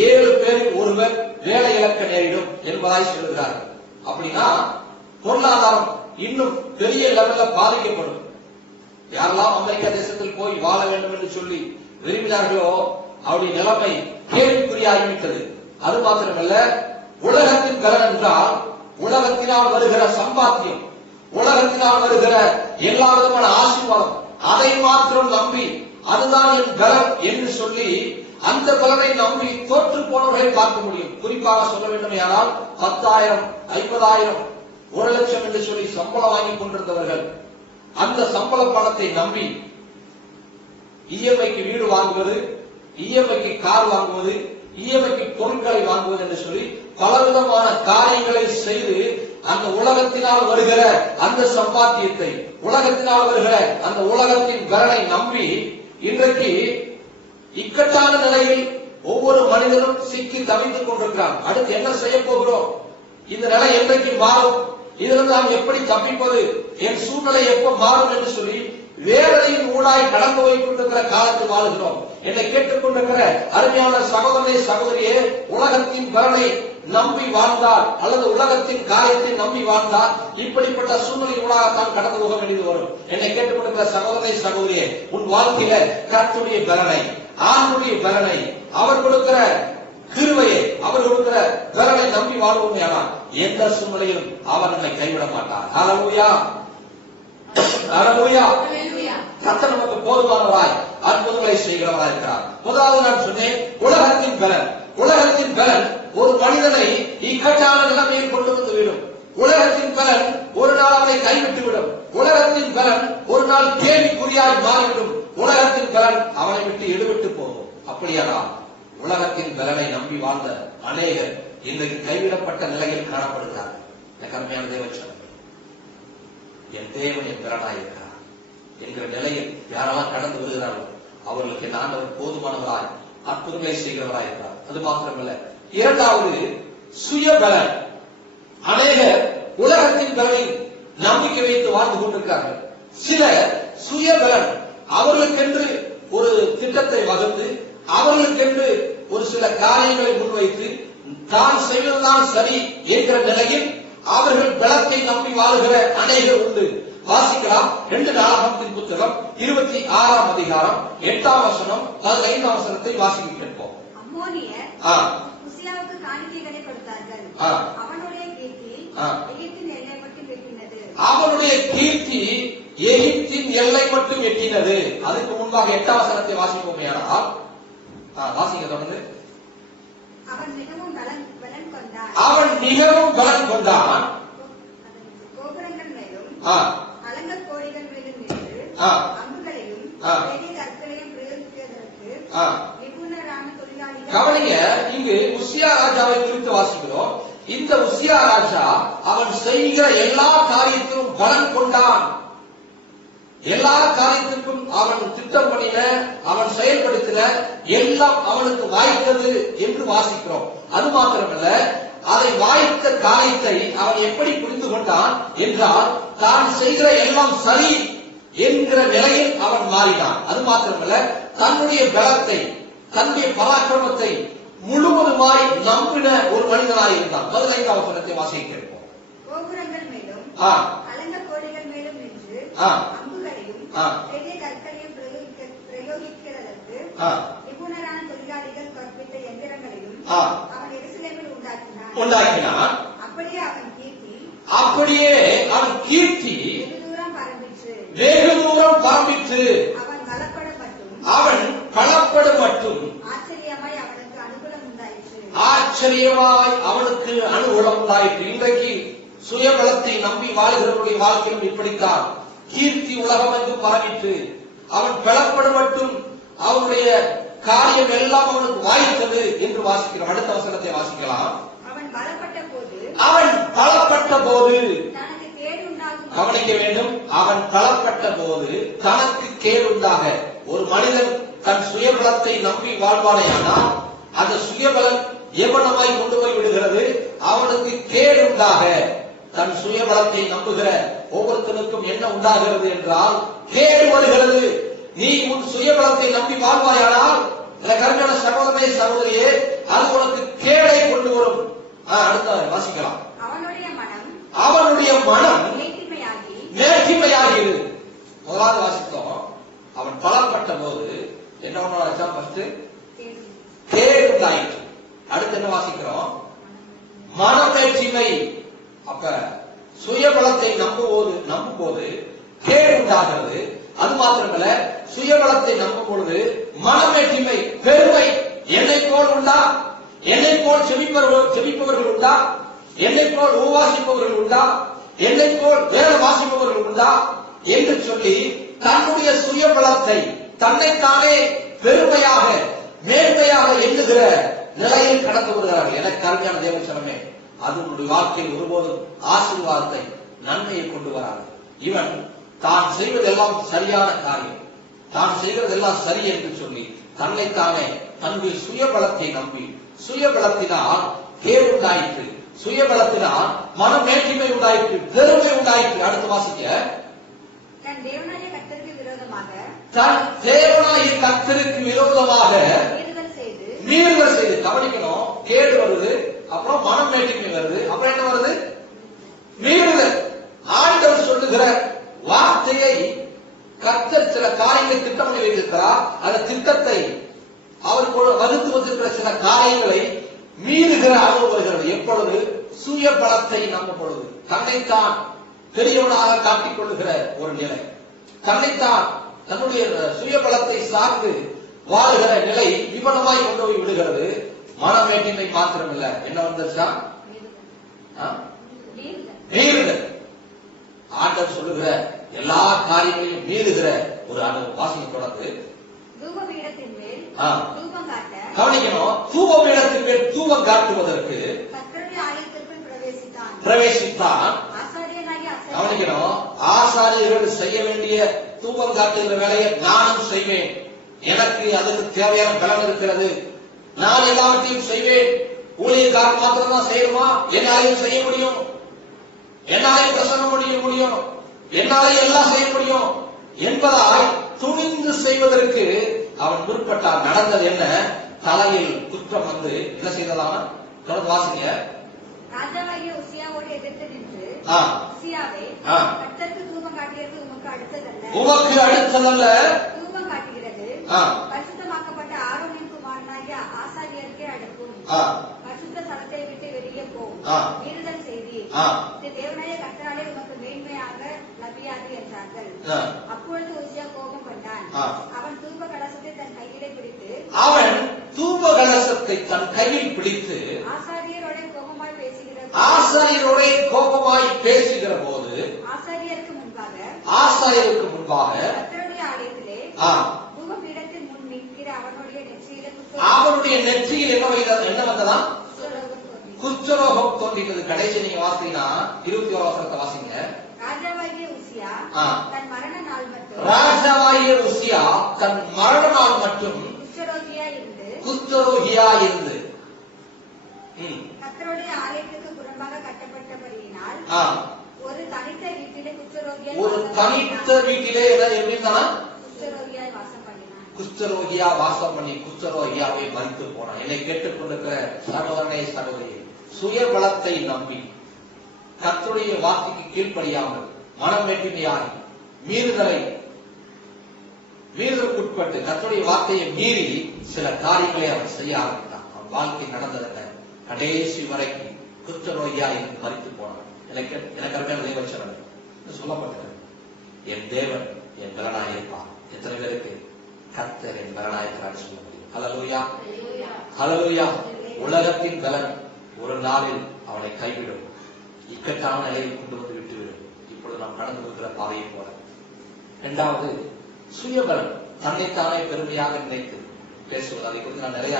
7 பேரில் ஒருவர் வேலை இழக்க நேரிடும் என்பதாய் சொல்லுகிறார்கள். அப்படின்னா பொருளாதாரம் இன்னும் பெரிய லெவல்ல பாதிக்கப்படும். யாரெல்லாம் அமெரிக்கா தேசத்தில் போய் வாழ வேண்டும் என்று சொல்லி விரும்பினார்களோ அவருடைய நிலைமை கேள்விக்குறியாகிவிட்டது. அது மாத்திரமல்ல, உலகத்தின் பலன் என்றால் உலகத்தினால் வருகிற சம்பாத்தியம், உலகத்தினால் வருகிற எல்லா விதமான ஆசீர்வாதம், அதை மாத்திரம் நம்பி அதுதான் என் பலன் என்று சொல்லி அந்த பலனை நம்பி தோற்று போனவர்களை பார்க்க முடியும். குறிப்பாக சொல்ல வேண்டுமையானால் 10,000, 50,000, 1,00,000 என்று சொல்லி சம்பளம் வாங்கிக் கொண்டிருந்தவர்கள் அந்த சம்பள பணத்தை நம்பி இஎம்ஐக்கு வீடு வாங்குவது, இஎம்ஐக்கு கார் வாங்குவது, இஎம்ஐக்கு பொருட்களை வாங்குவது என்று சொல்லி பலவிதமான காரியங்களை செய்து அந்த உலகத்தினால் வருகிற அந்த சம்பாத்தியத்தை, உலகத்தினால் வருகிற அந்த உலகத்தின் பலனை நம்பி இன்றைக்கு இக்கட்டான நிலையில் ஒவ்வொரு மனிதனும் சிக்கி தவித்துக் கொண்டிருக்கிறான். அடுத்து என்ன செய்ய போகிறோம், இந்த நிலை என்றைக்கு மாறும், இதிலிருந்து நாம் எப்படி தப்பிப்பது, என் சூழ்நிலை எப்ப மாறும் என்று சொல்லி வேதனையின் ஊடாய் கடந்து போய் கொண்டிருக்கிற காலத்தில் வாழுகிறோம். என்னை கேட்டுக்கொண்டிருக்கிற அருமையான சகோதரனே சகோதரியே, உலகத்தின் பலனை நம்பி வாழ்ந்தால் அல்லது உலகத்தின் காரியத்தை நம்பி வாழ்ந்தால் இப்படிப்பட்ட சூழ்நிலை ஊடாகத்தான் கடந்து போக வேண்டியது வரும். என்னை கேட்டுக்கொண்டிருக்கிற சகோதரனே சகோதரியே, உன் வாழ்க்கையில கர்த்தருடைய பலனை, ஆண்டுடைய பலனை, அவர் கொடுக்கிற கிருபையை, அவர் கொடுக்கிற பலனை நம்பி வாழ்வோமே ஆனால் எந்த சூழ்நிலையிலும் அவர் நம்மை கைவிட மாட்டார். ஹல்லேலூயா, ஹல்லேலூயா. கர்த்தர் நமக்கு போதுமானவராய் அற்புதங்களை செய்கிறவராய் இருக்கிறார். முதலாவது நான் சொன்னேன், உலகத்தின் பலன். உலகத்தின் பலன் ஒரு மனிதனை இக்கட்டான நிலைமையில் கொண்டு வந்து விடும். உலகத்தின் பலன் ஒரு நாள் அவனை கைவிட்டு விடும். உலகத்தின் பலன் ஒரு நாள் கேள்விக்குறியாய் மாறிவிடும். உலகத்தின் பலன் அவனை விட்டு எடுவிட்டு போகும். அப்படியானால் உலகத்தின் பலனை நம்பி வாழ்ந்த அநேகர் இன்றைக்கு கைவிடப்பட்ட நிலையில் காணப்படுகிறார்கள். கருமையான தேவச்சனம், என் தேவன் என் பலனாயிருக்கிறார் என்கிற நிலையில் யாரெல்லாம் கடந்து வருகிறார்களோ அவர்களுக்கு ஆண்டவர் போதுமானவராய் அற்புதங்களை செய்கிறவராயிருக்கிறார். அது மாத்திரமல்ல, இரண்டாவது சுயபலன். அநேகர் உலகத்தின் பலனில் நம்பிக்கை வைத்து வாழ்ந்து கொண்டிருக்கிறார்கள். சிலர் சுயபலன், அவர்களுக்கென்று ஒரு திட்டத்தை வகுத்து அவர்களுக்கென்று ஒரு சில காரியங்களை முன்வைத்து தான் செய்வதுதான் சரி என்ற நிலையில் அவர்கள் பலத்தை நம்பி வாழுகிற அநேகர் உண்டு. வாசிக்கலாம் 2 நாளாகமத்தின் புத்தகம் 26ஆம் அதிகாரம் 8ஆம் வசனம் 15ஆம் வசனத்தை வாசிக்க கேட்போம். அம்மோனியர் உசியாவுக்கு காணிக்கைகளை கொடுத்தார்கள். அவனுடைய கீர்த்தி எகிப்தின் எல்லை மட்டும் எட்டினது. அவனுடைய கீர்த்தி எகிப்தின் எல்லை மட்டும் எட்டினது. அதுக்கு முன்பாக 8ஆம் வசனத்தை வாசிப்போமேயானால் வாசிக்க தொடர்ந்து. அவன் மிகவும் பலன் கொண்டான். அவன் மிகவும் பலன் கொண்டான். கோபுரங்கள் மேலும் அலங்க கோடிகள் மேலும் நின்று அம்புகளையும் பெரிய கற்களையும் பிரயோகிப்பதற்கு நிபுணரான தொழிலாளிகள். கவனிங்க, இங்கு உசியா ராஜாவை குறித்து வாசிக்கிறோம். இந்த உசியா ராஜா அவன் செய்கிற எல்லா காரியத்திலும் பலன் கொண்டான். எல்லா காரியத்திற்கும் அவன் திட்டம் பண்ணின, அவன் செயல்படுத்தின எல்லாம் அவனுக்கு வாய்த்தது என்று வாசிக்கிறோம். அது மாத்திரமல்ல, அதை வாய்த்த காரியத்தை அவன் எப்படி புரிந்து கொண்டான் என்றால், தான் செய்கிற எல்லாம் சரி என்கிற நிலையில் அவன் மாறினான். அது மாத்திரமல்ல, தன்னுடைய பலத்தை, தன்னுடைய பராக்கிரமத்தை முழுவதுமாய் நம்பின ஒரு மனிதனாய் இருந்தான். 15ஆம் வசனத்தை வாசிக்க கேட்போம். கோபுரங்கள் மேலும் அலங்க கோடிகள் மேலும் நின்று அம்புகளையும் பெரிய கற்களையும் பிரயோகிக்கிறதற்கு நிபுணரான தொழிலாளிகள் கற்பித்த எந்திரங்களையும் அவன் எருசலேமில் உண்டாக்கினான். அப்படியே அவன் கீர்த்தி வெகு தூரம் பரம்பிற்று. அவன் பலப்படும் மட்டும் ஆச்சரியமாய் அவனுக்கு அனுகூலம் உண்டாயிற்று. இன்றைக்கு சுயபலத்தை நம்பி வாழ்கிறவருடைய வாழ்க்கையும் இப்படித்தான். கீர்த்தி உலகம் என்று பரவிற்று. அவன் பலப்படும் மட்டும் அவனுடைய காரியம் எல்லாம் அவனுக்கு வாய்த்தது என்று வாசிக்கிறோம். அடுத்த வசனத்தை வாசிக்கலாம். அவன் பலப்பட்ட போது கவனிக்க வேண்டும். அவன் பலப்பட்ட போது தனக்கு கேடுண்டாக. ஒரு மனிதன் தன் சுயபலத்தை நம்பி வாழ்வானேயானால் அந்த சுயபலன் எவனமாய் கொண்டு போய் விடுகிறது, அவனுக்கு கேடுண்டாக. தன் சுயபலத்தை நம்புகிற ஒவ்வொருத்தனுக்கும் என்ன உண்டாகிறது என்றால் கேடு வருகிறது. நீ உன் சுயபலத்தை நம்பி வாழ்வாயானால் கருமையான சகோதரனே சகோதரியே, அது உனக்கு கேடை கொண்டு வரும். அடுத்த வாசிக்கலாம். அவனுடைய மனம் மேட்டிமையாகிறது. முதலாவது வாசித்தோம். அவன் பலப்பட்ட போது என்ன பண்ணாச்சா? ஃபர்ஸ்ட் கேடு உண்டாயிற்று. அடுத்து என்ன வாசிக்கிறோம்? மனமேற்றிமை. அப்ப சுயபலத்தை நம்பும் போது கேடு உண்டாகிறது. அது மாத்திரமல்ல, சுயபலத்தை நம்பும் பொழுது மனமேற்றிமை, பெருமை. என்னை போல் உண்டா? என்னை போல் செபிப்பவர்கள் உண்டா? என்னை போல் உபவாசிப்பவர்கள் உண்டா? என்னை போல் வேத வாசிப்பவர்கள் உண்டா என்று சொல்லி தன்னுடைய சுயபலத்தை தன்னைத்தானே பெருமையாக மேன்மையாக எண்ணுகிற நிலையில் கடந்து வருகிறார்கள். எனக்கு அருமையான தேவ சனமே, அது உன்னுடைய வாழ்க்கையில் ஒருபோதும் ஆசீர்வாதத்தை நன்மையை கொண்டு வராது. இவன் தான் செய்வதெல்லாம் சரியான காரியம், தான் செய்வதெல்லாம் சரி என்று சொல்லி தன்னைத்தானே தன்னுடைய சுயபலத்தை நம்பி, சுயபலத்தினால் கேடு உண்டாயிற்று, சுயபலத்தினால் மனமேட்டிமை உண்டாயிற்று, பெருமை உண்டாயிற்று. அடுத்து வாசிக்க. தன் தேவனாகிய கர்த்தருக்கு விரோதமாக மீறுதல் செய்து. கவனிக்கணும், கேடு வருது, அப்புறம் மனமேட்டிமை வருது, அப்புறம் என்ன வருது? மீறுதல். ஆண்டவர் சொல்லுகிற வார்த்தையை கர்த்தர் சில காரியங்களை திட்டம் பண்ணி வைத்திருக்கிறார். அந்த திட்டத்தை அவர் வகுத்து வந்திருக்கிற சில காரியங்களை மீறுகிற அளவு வருகிறது. எப்பொழுது? சுய பலத்தை நம்பும் பொழுது, தன்னைத்தான் பெரியவனாக காட்டிக் கொள்ளுகிற ஒரு நிலை, தன்னைத்தான் தன்னுடைய சுய பலத்தை சார்ந்து வாழ்கிற நிலை விபலமாய் கொண்டு போய் விடுகிறது. மனமேட்டிமை மாத்திரமில்ல, என்ன வந்துருச்சா? மீறுதல். ஆண்டவர் சொல்லுகிற எல்லா காரியங்களையும் மீறுகிற ஒரு அனுபவம். வாசிக்க தொடர்ந்து. கவனிக்கணும், தூபபீடத்தின் மேல் தூபம் காட்டுவதற்கு பிரவேசித்தான். கவனிக்கணும், ஆசாரியர்கள் செய்ய வேண்டிய தூபம் காட்டுகிற வேலையை நானும் செய்வேன். எனக்கு அதுக்கு தேவையான பலன் இருக்கிறது, நான் எல்லாவற்றையும் செய்வேன் ஊழியக்காரன் மாத்திரம் தான் செய்யணுமா? என்னாலையும் செய்ய முடியும், என்னாலையும் பிரசங்கம் பண்ண முடியும், என்னாலையும் எல்லாம் செய்ய முடியும் என்பதாய் துணிந்து செய்வதற்கு அவன் முற்பட்டான். நடந்தது என்ன? தலையில் குற்றம் வந்து என்ன செய்ததான? தொடர்ந்து வாசிங்க. ராஜாவாகிய உசியாவோடு எதிர்த்து நின்று உசியாவே, கர்த்தருக்கு தூபம் காட்டியது உமக்கு அடுத்ததல்ல, உமக்கு அடுத்ததல்ல, தூபம் காட்டுகிறது பரிசுத்தமாக்கப்பட்ட ஆரோனின் குமாரனாகிய ஆசாரியருக்கே அடுக்கும், பரிசுத்த ஸ்தலத்தை விட்டு வெளியே போ, மீறுதல் செய்தீர், இது தேவனாய கர்த்தராலே உமக்கு மேன்மையாக லபியாது என்றார்கள். அப்பொழுது உசியா கோபம் கொண்டான். அவன் தூப கலசத்தை தன் கையிலே பிடித்து ஆசாரியரோட கோபமாய் பேசுகிற போது ஆசாரியருக்கு முன்பாக கர்த்தருடைய ஆலயத்திலே தூபபீடத்தின் முன் நிற்கிற அவனுடைய நெற்றியில் என்ன வந்ததா? குஷ்டரோகம் தோன்றினது. கடைசி நீங்க வாசிங்கன்னா 21 வசனத்தை வாசிங்க. ராஜாவாகிய உசியா தன் மரண நாள் மட்டும் குஷ்டரோகியா இருந்து கர்த்தருடைய ஆலயத்துக்கு புறம்பாக கட்டப்பட்டபடியினால் ஒரு தனித்த வீட்டிலே குஷ்டரோகியா வாசம் பண்ணி குஷ்டரோகியாவை மறித்து போனான். என்னை கேட்டுக்கொண்டிருக்கிற சகோதரனே சகோதரியே, சுயபலத்தை நம்பி கர்த்தருடைய வார்த்தைக்கு கீழ்ப்படியாமல் மனம் வேற்றுமையாகி மீறுதலுக்குட்பட்டு கர்த்தருடைய வார்த்தையை மீறி சில காரியங்களை அவன் செய்ய ஆரம்பித்தான். அவன் வாழ்க்கை நடந்ததல்ல, கடைசி வரைக்கும் குஷ்டரோகியா இருந்து மறித்து போனான். எனக்கு அருமையான தேவச்சனன் சொல்லப்பட்டது, என் தேவன் என் பலனாய் இருப்பான். எத்தனை பேருக்கு கர்த்தர் என் பலனாயிருக்கிறார் சொல்ல முடியும்? ஹல்லேலூயா, ஹல்லேலூயா. உலகத்தின் பலன் ஒரு நாளில் அவனை கைவிடும், இக்கட்டான நிலையை கொண்டு வந்து விட்டுவிடும். இப்பொழுது நாம் கடந்து இருக்கிற பாதையை போல. இரண்டாவது, சுயபலன், தன்னைத்தானே பெருமையாக நினைத்து பேசுவது. அதை குறித்து நான் நிறைய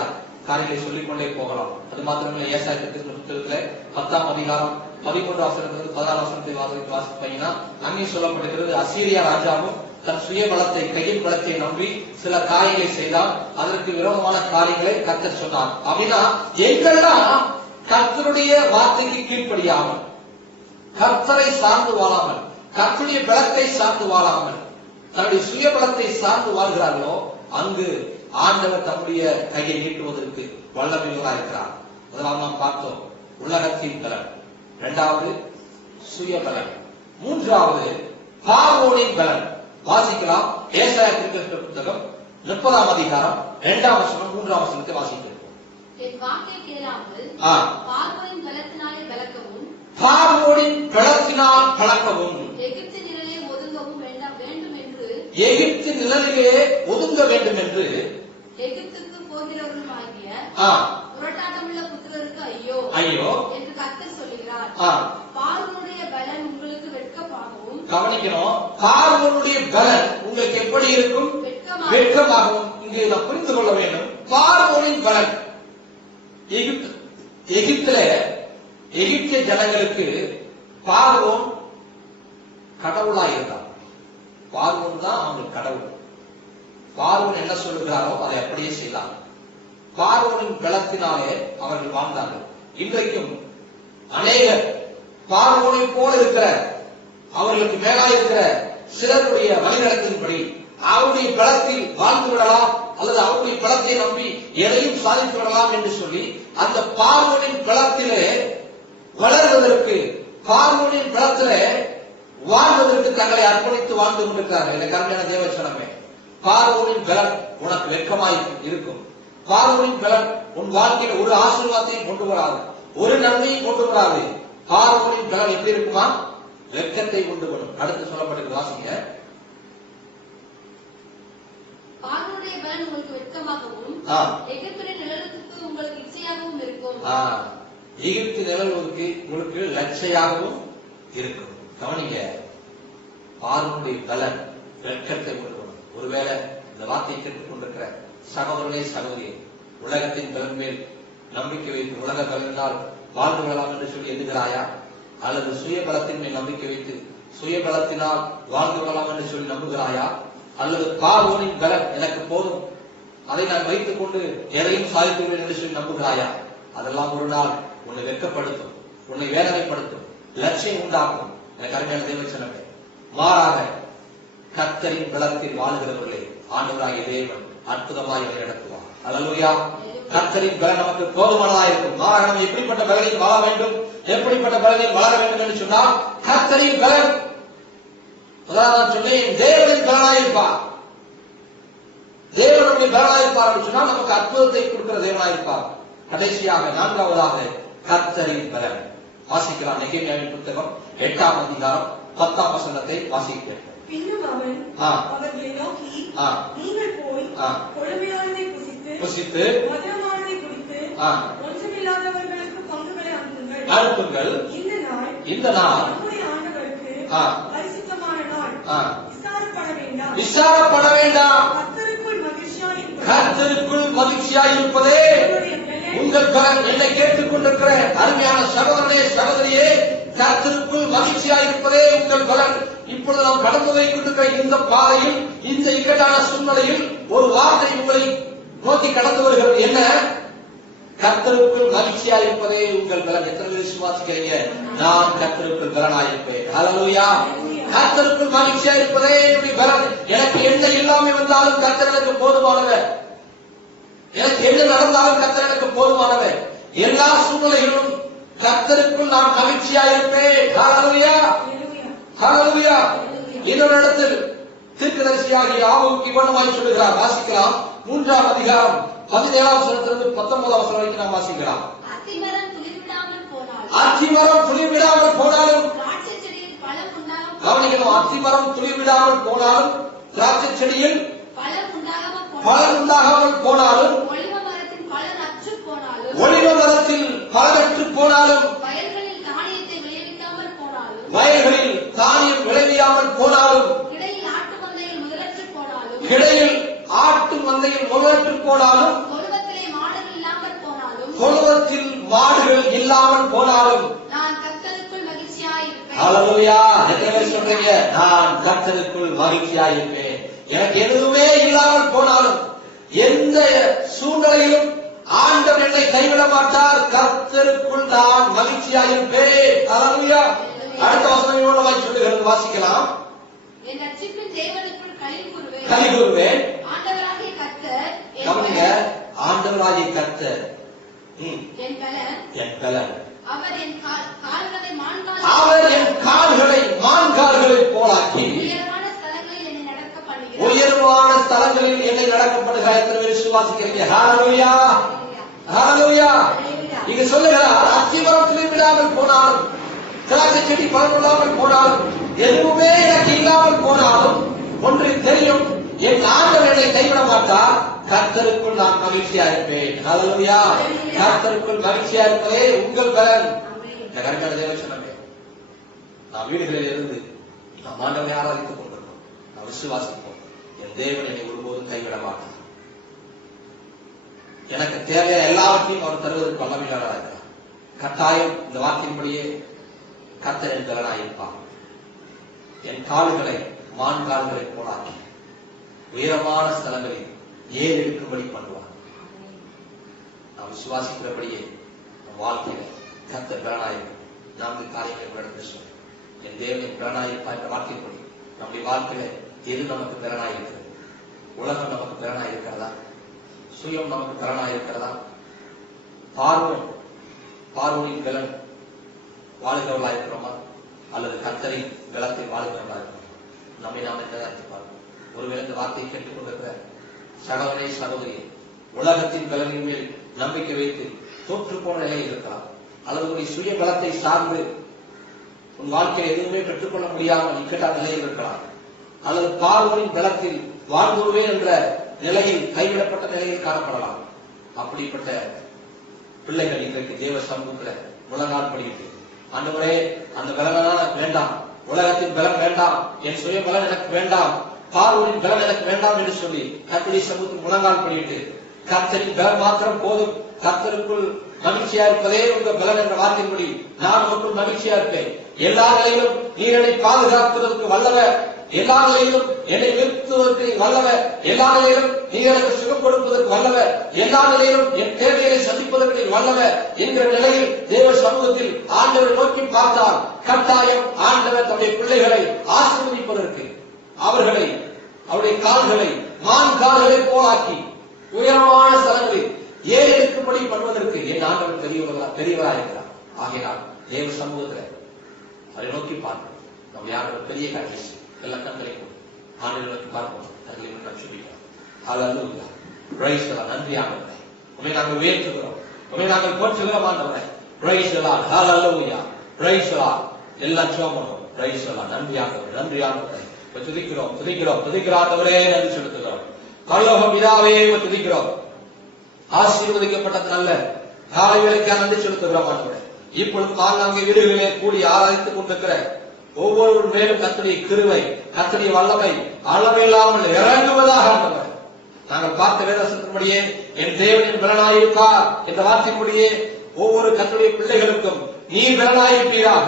காரியங்களை சொல்லிக்கொண்டே போகலாம். அது மாத்திரமே ஏசாயா புத்தகத்திலே 10ஆம் அதிகாரம் 13 வசனத்திலிருந்து 16 வசனத்தை வாசிப்பீங்கன்னா அங்கே சொல்லப்பட்டிருக்கிறது, அசீரியா ராஜாவும் தன் சுயபலத்தை கையின் பலத்தை நம்பி சில காரியங்களை செய்தால் அதற்கு விரோதமான காரியங்களை கர்த்தர் சொன்னார். அப்படின்னா எங்கெல்லாம் கர்த்தருடைய வார்த்தைக்கு கீழ்ப்படியாமல், கர்த்தரை சார்ந்து வாழாமல், கர்த்தருடைய பலத்தை சார்ந்து வாழாமல், தன்னுடைய சுயபலத்தை சார்ந்து வாழ்கிறார்களோ அங்கு ஆண்டவர் தன்னுடைய கையை நீட்டுவதற்கு வல்லமையுள்ளதாக இருக்கிறார். அதனால் நாம் பார்த்தோம் உலகத்தின் பலன், இரண்டாவது சுயபலன், மூன்றாவது பார்வோனின் பலன். வாசிக்கலாம். ஏசாயா தீர்க்கதரிசி புத்தகம் 30ஆம் அதிகாரம் 2ஆம் வசனம் 3ஆம் வசனத்தை வாசிக்கிறோம். என் வாக்கை கேளாமல் பார்வோனின் பலத்தினாலே பலக்கவும், பார்வோனின் பலத்தினால் பலக்கவும், எகிப்து நிழலிலே ஒதுங்கவும் வேண்டும் என்று, எகிப்து நிழலிலே ஒதுங்க வேண்டும் என்று எகிப்துக்கு போகிறவர்களுமாகிய புரட்டாட்டமுள்ள புத்திரருக்கு ஐயோ ஐயோ என்று கர்த்தர் சொல்லுகிறார். பார்வோனுடைய பலன் உங்களுக்கு வெட்கமாகவும், கவனிக்கணும், பார்வோனுடைய பலன் உங்களுக்கு எப்படி இருக்கும்? வெட்கமாகவும். இங்கே நாம் புரிந்து கொள்ள வேண்டும், பார்வோனின் பலன் எகிப்தில எகிப்திய ஜனங்களுக்கு பார்வோன் கடவுளாய் இருந்தார். பார்வோன் தான் அவங்க கடவுள். பார்வோன் என்ன சொல்லுகிறாரோ அதை அப்படியே செய்தார். பார்வோனின் பலத்தினாலே அவர்கள் வாழ்ந்தார்கள். இன்றைக்கும் அநேகர் பார்வோனை போல இருக்கிற, அவர்களுக்கு மேலாயிருக்கிற சிலருடைய வழிநடத்தின்படி அவருடைய பலத்தில் வாழ்ந்து விடலாம் அல்லது அவருடைய பலத்தை நம்பி எதையும் சாதித்து விடலாம் என்று சொல்லி அந்த பார்வோனின் பலத்திலே வளர்வதற்கு, பார்வோனின் பலத்திலே வாழ்வதற்கு தங்களை அர்ப்பணித்து வாழ்ந்து கொண்டிருக்கிறார்கள். எனக்கு அருமையான தேவச்சனமே, பார்வோனின் பலன் உனக்கு வெட்கமாய் இருக்கும். பார்வோனின் பலன் உன் வாழ்க்கையில் ஒரு ஆசீர்வாதத்தையும் கொண்டு வராது, ஒரு நன்மையும் கொண்டு வராது. பார்வோனின் பலன் எப்படி இருக்குமா? வெட்கத்தை கொண்டு வரும். அடுத்து சொல்லப்பட்டிருக்க வாசிங்க. பார்வோனுடைய பலன் உங்களுக்கு வெட்கமாகவும், எகிப்தின் நிழலுக்கு உங்களுக்கு இச்சையாகவும் இருக்கும். எகிப்து நிழலுக்கு உங்களுக்கு லட்சையாகவும் இருக்கும். கவனிங்க, பார்வோனுடைய பலன் வெட்கத்தை கொண்டு வரும். ஒருவேளை இந்த வார்த்தையை கேட்டுக் கொண்டிருக்கிற சகோதரனே சகோதரியே, உலகத்தின் பலன் மேல் நம்பிக்கை வைத்து உலக பலனால் வாழ்ந்து விடலாம் என்று சொல்லி எண்ணுகிறாயா? அல்லது சுயபலத்தின் மேல் நம்பிக்கை வைத்து சுயபலத்தினால் வாழ்ந்து விடலாம் என்று சொல்லி நம்புகிறாயா? அல்லது பார்வோனின் பலன் எனக்கு போதும், அதை நான் வைத்துக் கொண்டு எதையும் சாதித்து விடுவேன் என்று சொல்லி நம்புகிறாயா? அதெல்லாம் ஒரு நாள் உன்னை வெட்கப்படுத்தும், உன்னை வேதனைப்படுத்தும், லட்சியம் உண்டாக்கும். எனக்கு அருமையான தேவ சொன்னே, மாறாக கர்த்தரின் பலத்தில் வாழுகிறவர்களே ஆண்டவராகிய தேவன் அற்புதமாய் நடத்துவார். அல்லேலூயா. கர்த்தரின் பலன் நமக்கு போதுமானதாக இருக்கும். மாறாக நம்ம எப்படிப்பட்ட பலனில் வாழ வேண்டும், எப்படிப்பட்ட பலனில் வளர வேண்டும் என்று சொன்னால் கர்த்தரின் பலன், அதாவது நான் சொன்னேன், தேவனின் பலனாயிருப்பார். தேவனுடைய பலனாயிருப்பார் என்று சொன்னால் நமக்கு அற்புதத்தை கொடுக்கிற தேவனாயிருப்பார். கடைசியாக நான்காவதாக கர்த்தரின் பலன். வாசிக்கலாம் நெகேமியாவின் புத்தகம் 8ஆம் அதிகாரம் 10ஆம் வசனத்தை வாசிக்கிறேன். பின்னும் அவன் அவர்களை நோக்கி, நீங்கள் போய் கொழுமையானதை புசித்து மதுரமானதை குடித்து ஒன்றுமில்லாதவர்களுக்கு பங்குகளை அனுப்புங்கள். இந்த நாள் நம்முடைய ஆண்டவருக்கு பரிசுத்தமான நாள். விசாரப்பட வேண்டாம். கர்த்தருக்குள் மகிழ்ச்சியாய் இருப்பதே உங்கள் பலன். என்னை கேட்டுக் கொண்டிருக்கிற அருமையான சகோதரனே, சகோதரியே, கர்த்தருக்குள் மகிழ்ச்சியாய் இருப்பதே உங்கள் பலன். இப்பொழுது நாம் கடந்து போய் கொண்டிருக்கிற இந்த பாதையில், இந்த இக்கட்டான சூழ்நிலையில் ஒரு வார்த்தை உங்களை நோக்கி கடந்து வருகிறது. என்ன? கர்த்தருக்குள் மகிழ்ச்சியாய் இருப்பதே உங்கள் பலன். எத்தனை பேர் விசுவாசிக்கிறீங்க? நான் கர்த்தருக்குள் பலனாயிருப்பேன். ஹல்லேலூயா. கர்த்தருக்குள் மகிழ்ச்சியாய் இருப்பதே என்னுடைய பலன். எனக்கு என்ன இல்லாமல் வந்தாலும் கர்த்தர் எனக்கு போதுமானவர். எனக்கு என்ன நடந்தாலும் கர்த்தர் எனக்கு போதுமானவர். எல்லா சூழ்நிலைகளிலும் கர்த்தருக்குள் நான் மகிழ்ச்சியாய் இருப்பேன். ஹல்லேலூயா. ஹல்லேலூயா. இன்னொரு இடத்தில் தீர்க்கதரிசியாகிய ஆகூக்கு இவ்வளவாய் சொல்லுகிறார். வாசிக்கலாம். 3ஆம் அதிகாரம் 17ஆம் வசனத்திலிருந்து 19ஆம் வசனம் வரைக்கும் நாம் வாசிக்கலாம். அத்திமரம் துளிர்விடாமல் போனாலும், கவனிக்கணும், அத்திமரம் துளிர்விடாமல் போனாலும், திராட்சை செடியில் பலன் உண்டாகாமல் போனாலும், ஒலிவ மரத்தில் பலனற்று போனாலும், வயல்களில் தானியம் விளைவியாமல் போனாலும், கிடையில் ஆட்டு மந்தையில் முதலற்று போனாலும், தொழுவத்தில் மாடுகள் இல்லாமல் போனாலும், நான் கர்த்தருக்குள் மகிழ்ச்சியாயிருப்பேன். ஹல்லேலூயா. எத்தனை சொல்றீங்க? நான் கர்த்தருக்குள் மகிழ்ச்சியாயிருப்பேன். எனக்கு எதுவுமே இல்லாமல் போனாலும், எந்த சூழ்நிலையிலும் ஆண்டவர் என்னை கைவிட மாட்டார். கர்த்தருக்குள் நான் மகிழ்ச்சியாயிருப்பேன். ஹல்லேலூயா. அடுத்த வசனம் இவ்வளவாய் சொல்லுகிறது. வாசிக்கலாம். என் ரட்சிப்பின் தேவனுக்குள் களி கூறுவேன். ஆண்டவராகிய கர்த்தர், கவனிங்க, ஆண்டவராகிய கர்த்தர் என் பலன். அவர் என் கால்களை மான்கால்களை போலாக்கி உயர்வான ஸ்தலங்களில் என்னை நடக்கப்படுகிறார். எத்தனை பேர் விசுவாசிக்கிறீங்க? ஹல்லேலூயா. ஹல்லேலூயா. இங்க சொல்லுகிறார், அத்திமரம் துளிர்விடாமல் போனாலும், திராட்சை செடி பலனில்லாமல் போனாலும், எதுவுமே எனக்கு இல்லாமல் போனாலும், ஒன்று தெரியும், என் ஆண்டவர் என்னை கைவிட மாட்டார். கர்த்தருக்குள் நான் மகிழ்ச்சியா இருப்பேன். ஹல்லேலூயா. கர்த்தருக்குள் மகிழ்ச்சியா இருப்பதே உங்கள் பலன். இந்த கருக்கான தேவன் சொன்னாங்க, நாம் வீடுகளில் இருந்து நாம் ஆண்டவரை ஆராதித்துக் கொண்டிருக்கோம். நாம் விசுவாசிப்போம், என் தேவன் என்னை ஒருபோதும் கைவிட மாட்டார். எனக்கு தேவையான எல்லாவற்றையும் அவர் தருவதற்கு வல்லமையாளராக இருக்கிறார். கட்டாயம் இந்த வார்த்தையின்படியே கர்த்தர் என் பலனாயிருப்பார். என் கால்களை மான்கால்களை போலாக்கி உயரமான ஸ்தலங்களில் ஏன் இருக்கும்படி பண்ணுவார். நாம் விசுவாசிக்கிறபடியே வாழ்க்கையில கர்த்தர் பலனாயிருக்கும். 4 காரியங்களை எடுத்து சொல்றேன். என் தேவனின் பலனாயிருப்பா என்ற வார்த்தைப்படி நம்முடைய வாழ்க்கையில எது நமக்கு பலனாயிருக்கிறது? உலகம் நமக்கு பலனாயிருக்கிறதா? சுயம் நமக்கு பலனாயிருக்கிறதா? பார்வோனின் பலன் வாழுகிறவர்களா இருக்கிறோமா, அல்லது கர்த்தரின் பலத்தில் வாழுகிறவர்களா இருக்கிறோமா? நம்மை நாம் என்னதான் பார்ப்போம். ஒருவேளை இந்த வார்த்தையை கேட்டுக் கொண்டிருக்கிற சகோதரே, சகோதரி, உலகத்தின் பலனின் மேல் நம்பிக்கை வைத்து தோற்று போன நிலையில் இருக்கலாம், அல்லது ஒரு சுய பலத்தை சார்ந்து உன் வாழ்க்கையை எதுவுமே பெற்றுக்கொள்ள முடியாமல் இக்கட்டான நிலையில் இருக்கலாம், அல்லது பார்வோனின் பலத்தில் வாழ்ந்துருவேன் என்ற நிலையில் கைவிடப்பட்ட நிலையில் காணப்படலாம். அப்படிப்பட்ட பிள்ளைகள் இன்றைக்கு தேவ சமூகத்தில் முழங்கால் படிக்கிட்டு, ஆண்டவரே, அந்த பலனான வேண்டாம், உலகத்தின் பலன் வேண்டாம், என் சுய பலன் எனக்கு வேண்டாம், பார்வோனின் பலன் எனக்கு வேண்டாம் என்று சொல்லி கர்த்தருடைய சமூகத்தில் முழங்கால் படிக்கிட்டு, கர்த்தரின் பலன் மாத்திரம் போதும், கர்த்தருக்குள் மகிழ்ச்சியா இருப்பதே உங்க பலன் என்ற வார்த்தையின்படி நான் உங்களுக்குள் மகிழ்ச்சியா இருப்பேன். எல்லா நிலையிலும் நீர் என்னை பாதுகாப்பதற்கு வல்லவர், எல்லா நிலையிலும் என்னை நிறுத்துவதற்கு நீ வல்லவர், எல்லா நிலையிலும் நீ எனக்கு சுகம் கொடுப்பதற்கு வல்லவர், எல்லா நிலையிலும் என் தேவையை சந்திப்பதற்கு நீ வல்லவர் என்கிற நிலையில் தேவ சமூகத்தில் ஆண்டவரை நோக்கி பார்த்தால் கட்டாயம் ஆண்டவர் தன்னுடைய பிள்ளைகளை ஆசீர்வதிப்பதற்கு அவர்களை அவருடைய கால்களை மான் கால்களை போலாக்கி உயரமான ஸ்தலங்களில் ஏறி இருக்கும்படி பண்ணுவதற்கு என் ஆண்டவர் பெரியவராயிருக்கிறார். ஆகையால் தேவ சமூகத்தில் அவரை நோக்கி பார்க்கணும். நம்ம யாரோட பெரிய கண்டிஷன் எல்லா கண்களையும் ஆண்டவரை நோக்கி பார்க்கணும். அதில் கட்சிக்கிறோம். ஹல்லேலூயா, பிரைஸ் தி லார்ட். நன்றி ஆண்டவரே, உம்மை நாங்கள் உயர்த்துகிறோம், உம்மை நாங்கள் போற்றுகிறோம் ஆண்டவரே. Praise the Lord, hallelujah, praise the Lord. எல்லாம் சோமனோம். Praise the Lord. நன்றி ஆண்டவரே, நன்றி ஆண்டவரே. துதிக்கிறோம் துதிக்கிறோம் துதிக்கிறோம் ஆண்டவரே, நன்றி செலுத்துகிறோம். பரலோக பிதாவே துதிக்கிறோம். ஆசீர்வதிக்கப்பட்டது நல்ல காலை வேளைக்காக நன்றி செலுத்துகிறோம் ஆண்டவரே. இப்பொழுது நாங்கள் வீடுகளிலே கூடி ஆராய்த்துக் கொண்டிருக்கிற ஒவ்வொரு மேலும் கர்த்தருடைய கிருபை, கர்த்தருடைய வல்லமை அளவில்லாமல் இறங்குவதாக ஆண்டவரே. நாங்கள் பார்த்த வேதத்தின்படியே என் தேவனின் பலனாயிருப்பார் என்ற வார்த்தையின்படியே ஒவ்வொரு கர்த்தருடைய பிள்ளைகளுக்கும் நீர் பலனாயிருப்பீராக,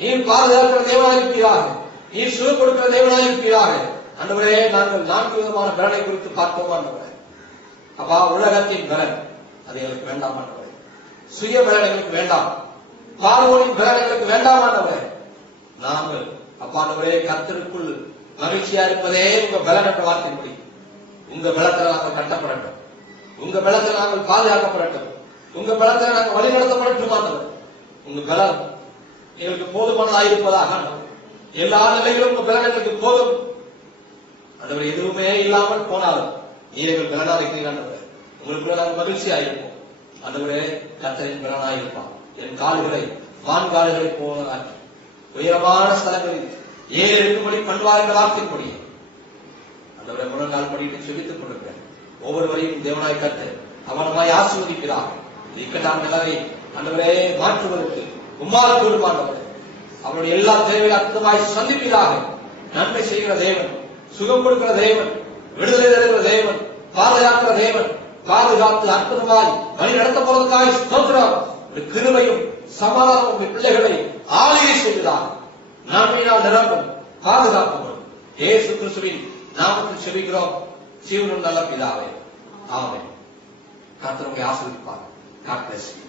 நீர் பாதுகாக்கிற தேவனாயிருப்பீராக, நீர் சுகம் கொடுக்கிற தேவனாயிருப்பீராக. ஆண்டவரே, நாங்கள் 4 விதமான பலனை குறித்து பார்த்தோம் ஆண்டவரே. அப்பா, உலகத்தின் பலன் அது எங்களுக்கு வேண்டாம் ஆண்டவரே. சுய பலன் எங்களுக்கு வேண்டாம், பார்வோனின் பலன் எங்களுக்கு வேண்டாம் ஆண்டவரே. நாங்கள் அப்பா ஆண்டவரே கர்த்தருக்குள் மகிழ்ச்சியா இருப்பதே உங்க பலன் என்ற வார்த்தையின்படி உங்க பலத்தில் நாங்கள் கட்டப்படட்டும், உங்க பலத்தில் நாங்கள் பாதுகாக்கப்படட்டும், உங்க பலத்தில் நாங்கள் வழிநடத்தப்படட்டும் ஆண்டவர். உங்க பலம் எங்களுக்கு போதுமானதாயிருப்பதாக ஆண்டவர். எல்லா நிலையிலும் உங்க பலன் எங்களுக்கு போதும் ஆண்டவர். எதுவுமே இல்லாமல் போனாலும் நீர் எங்கள் பலனாக இருக்கிறீர்கள் ஆண்டவர். உங்களுக்குள்ள நாங்கள் மகிழ்ச்சியா இருப்போம் ஆண்டவரே. கர்த்தரின் பலனாயிருப்பான். என் கால்களை வான்கால்களை போனதாக்கி உயரமான ஸ்தலங்களில் ஏறி இருக்கும்படி பண்ணுவார் என்ற வார்த்தையின்படி ஆண்டவரை முழங்கால் படிட்டு செபித்துக் கொண்டிருக்கிறேன். ஒவ்வொருவரையும் தேவனாய் கர்த்தர் அவனமாய் ஆசீர்வதிக்கிறார். இக்கட்டான நிலையை ஆண்டவரே மாற்றுவதற்கு உம்மால் கூடும் ஆண்டவரே. அவருடைய எல்லா தேவைகளை அற்புதமாய் சந்திப்பீராக. நன்மை செய்கிற தேவன், சுகம் கொடுக்கிற தேவன், விடுதலை தருகிற தேவன், பாதுகாக்கிற தேவன், பாதுகாத்து அற்புதமாய் வழி நடத்த போவதற்காக ஸ்தோத்திரம். கிருபையும் சமாதானமும் பிள்ளைகளை ஆளுகை செய்வதாக நன்மையினால் நிரம்பும் பாதுகாக்கப்படும். இயேசு கிறிஸ்துவின் நாமத்தில் செபிக்கிறோம் ஜீவனும் நல்ல பிதாவே, ஆமென். கர்த்தர் உங்களை ஆசீர்வதிப்பார். God bless you.